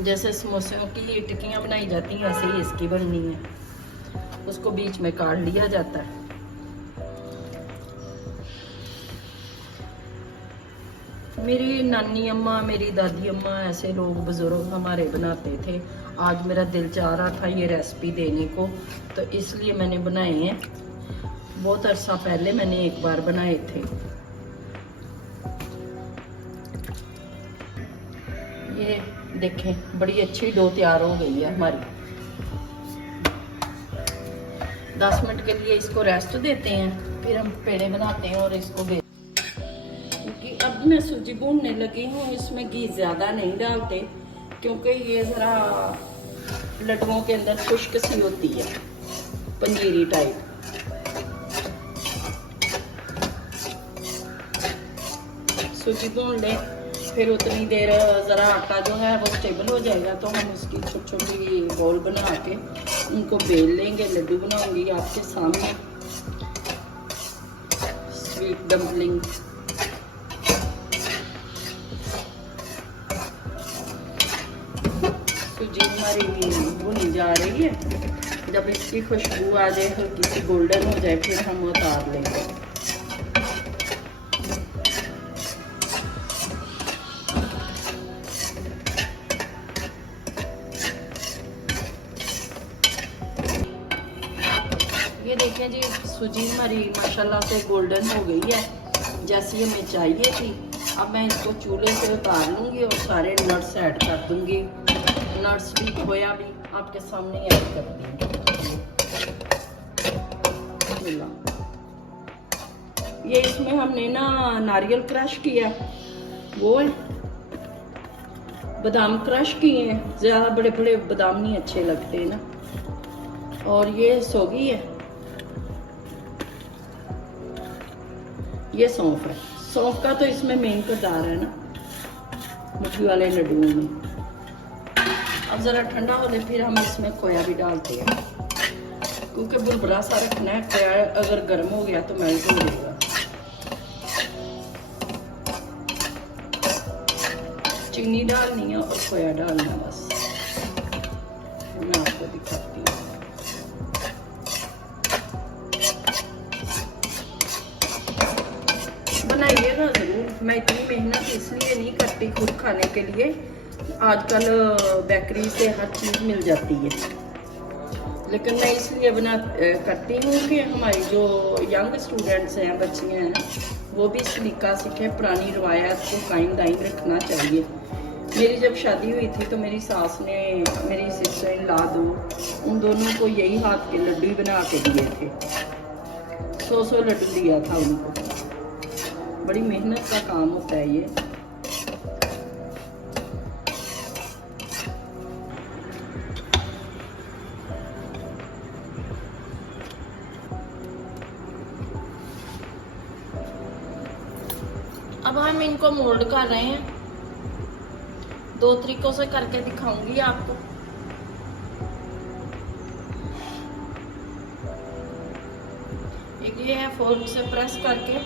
जैसे समोसों की टिक्कियाँ बनाई जाती हैं ऐसे ही इसकी बननी है। उसको बीच में काट लिया जाता है। मेरी नानी अम्मा, मेरी दादी अम्मा, ऐसे लोग बुजुर्ग हमारे बनाते थे। आज मेरा दिल चाह रहा था ये रेसिपी देने को, तो इसलिए मैंने बनाए हैं। बहुत अरसा पहले मैंने एक बार बनाए थे। ये देखें, बड़ी अच्छी डो तैयार हो गई है हमारी। 10 मिनट के लिए इसको रेस्ट देते हैं, फिर हम पेड़े बनाते हैं और इसको क्योंकि अब मैं सूजी भूनने लगी हूँ। इसमें घी ज़्यादा नहीं डालते क्योंकि ये ज़रा लड्डुओं के अंदर खुश्क सी होती है, पंजीरी टाइप। सूजी भून लें, फिर उतनी देर ज़रा आटा जो है वो स्टेबल हो जाएगा तो हम उसकी छोटी छोटी बॉल बना के उनको बेल लेंगे। लड्डू बनाऊंगी आपके सामने, स्वीट डम्पलिंग। सूजी हमारी भुनी जा रही है। जब इसकी खुशबू आ जाए, हल्की सी गोल्डन हो जाए, फिर हम उतार लेंगे। ये देखें जी, सूजी हमारी माशाल्लाह से गोल्डन हो गई है, जैसी हमें चाहिए थी। अब मैं इसको चूल्हे से उतार लूँगी और सारे नट्स ऐड कर दूँगी। नट्स भी, खोया भी आपके सामने ऐड कर दूँगी। ये इसमें हमने ना नारियल क्रश किया, वो है बादाम क्रश किए हैं। ज़्यादा बड़े बड़े बादाम नहीं अच्छे लगते ना। और ये सौगी है, ये सौंफ है। सौंफ का तो इसमें मेन किरदार है ना मिट्टी वाले लड्डुओं में। अब ज़रा ठंडा होने फिर हम इसमें खोया भी डालते हैं, क्योंकि बुलबुला सा रखना है। खोया अगर गर्म हो गया तो मेल्ट हो जाएगा। चीनी डालनी है और खोया डालना है बस। मैं आपको दिखाती हूँ। बनाइएगा ज़रूर। मैं इतनी मेहनत इसलिए नहीं करती खुद खाने के लिए, आजकल बेकरी से हर चीज़ मिल जाती है, लेकिन मैं इसलिए करती हूँ कि हमारी जो यंग स्टूडेंट्स हैं, बच्चियाँ हैं, वो भी सलीका सीखें। पुरानी रवायत को कायम दायम रखना चाहिए। मेरी जब शादी हुई थी तो मेरी सास ने मेरी सिस्टर इन लॉ दो, उन दोनों को यही हाथ के लड्डू ही बना के दिए थे। 100 लड्डू दिया था उनको। बड़ी मेहनत का काम होता है ये। अब हम इनको मोल्ड कर रहे हैं। 2 तरीकों से करके दिखाऊंगी आपको। एक ये है फोर्क से प्रेस करके,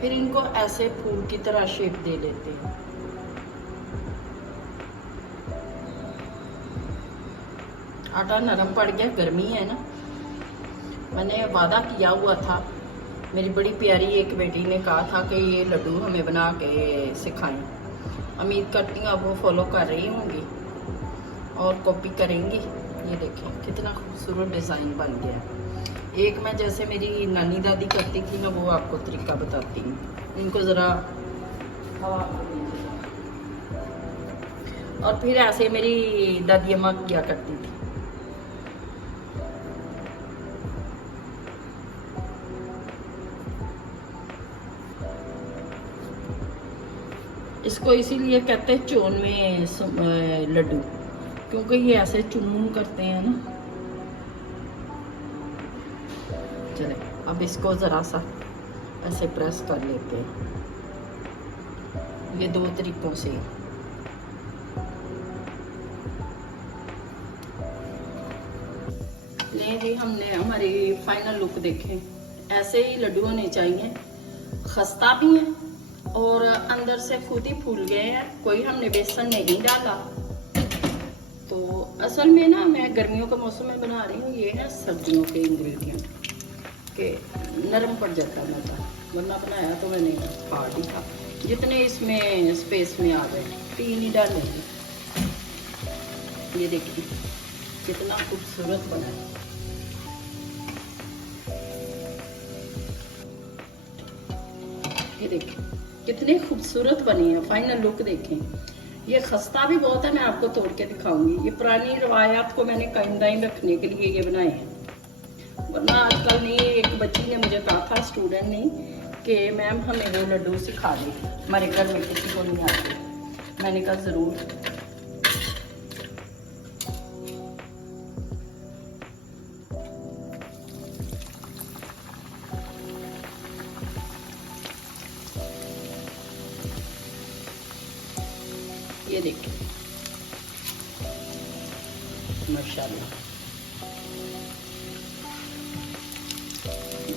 फिर इनको ऐसे फूल की तरह शेप दे लेते हैं। आटा नरम पड़ गया, गर्मी है ना। मैंने वादा किया हुआ था, मेरी बड़ी प्यारी एक बेटी ने कहा था कि ये लड्डू हमें बना के सिखाएं। उम्मीद करती हूँ अब वो फॉलो कर रही होंगी और कॉपी करेंगी। ये देखें कितना खूबसूरत डिज़ाइन बन गया। एक मैं जैसे मेरी नानी दादी करती थी ना, वो आपको तरीका बताती हूँ। इनको ज़रा हवा और फिर ऐसे मेरी दादी अम्मा किया करती थी। इसको इसीलिए कहते हैं चोन में लड्डू, क्योंकि ये ऐसे चुनून करते हैं ना। चले अब इसको ज़रा सा ऐसे प्रेस कर लेते हैं, ये 2 तरीकों से। ले जी, हमने हमारी फाइनल लुक देखें, ऐसे ही लड्डू होने चाहिए, खस्ता भी हैं और अंदर से खुद ही फूल गए हैं, कोई हमने बेसन नहीं डाला। तो असल में ना मैं गर्मियों के मौसम में बना रही हूँ, ये है सर्दियों के इंग्रेडिएंट के नरम पड़ जाता है मैदा, वरना बनाया तो मैंने हार्ड ही था। जितने इसमें स्पेस में आ गए 3 ही डालेंगे। ये देखिए कितना खूबसूरत बना है। ये देखिए कितने खूबसूरत बनी है, फाइनल लुक देखें। ये खस्ता भी बहुत है, मैं आपको तोड़ के दिखाऊंगी। ये पुरानी रवायात को मैंने कायम दायम रखने के लिए ये बनाए हैं, वरना आजकल नहीं। एक बच्ची ने मुझे कहा था, स्टूडेंट ने, कि मैम हमें वो लड्डू सिखा दे, हमारे घर में किसी को नहीं आते। मैंने कहा ज़रूर। ये देखिए माशाल्लाह,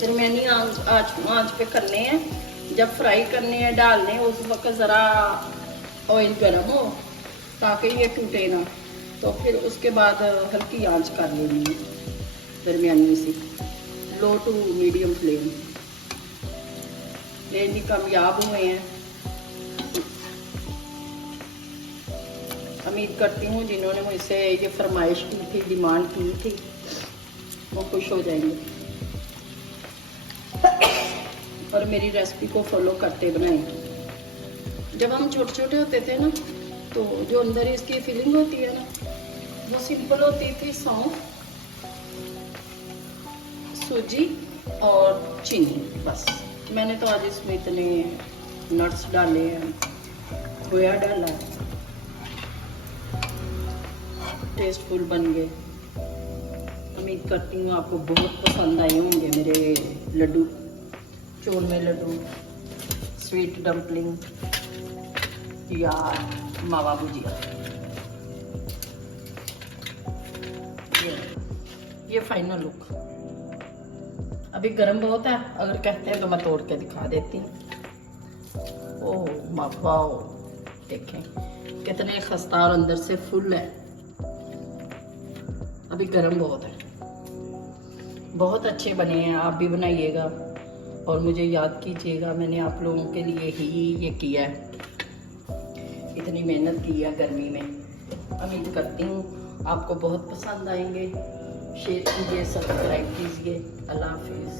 दरमियानी आंच पे करने हैं। जब फ्राई करने हैं, डालने हैं, उस वक्त ज़रा ऑयल गर्म हो ताकि ये टूटे ना। तो फिर उसके बाद हल्की आंच कर लेनी है दरमियानी सी, लो टू मीडियम फ्लेम। लेनी कामयाब हुए हैं, उम्मीद करती हूँ जिन्होंने मुझसे ये फरमाइश की थी, डिमांड की थी, वो खुश हो जाएंगे और मेरी रेसिपी को फॉलो करते बनाएं। जब हम छोटे छोटे होते थे ना, तो जो अंदर इसकी फीलिंग होती है ना, वो सिंपल होती थी। सौंफ, सूजी और चीनी, बस। मैंने तो आज इसमें इतने नट्स डाले हैं, खोया डाला, टेस्टफुल बन गए। उम्मीद करती हूँ आपको बहुत पसंद आए होंगे मेरे लड्डू, चूरमे लड्डू, स्वीट डम्पलिंग या मावा भुजिया। ये फाइनल लुक। अभी गर्म बहुत है, अगर कहते हैं तो मैं तोड़ के दिखा देती हूँ। ओह वाओ, देखें कितने खस्ता और अंदर से फुल है। अभी गर्म बहुत है, बहुत अच्छे बने हैं। आप भी बनाइएगा और मुझे याद कीजिएगा, मैंने आप लोगों के लिए ही ये किया है, इतनी मेहनत की है गर्मी में। उम्मीद करती हूँ आपको बहुत पसंद आएंगे। शेयर कीजिए, सब्सक्राइब कीजिए। अल्लाह हाफिज़।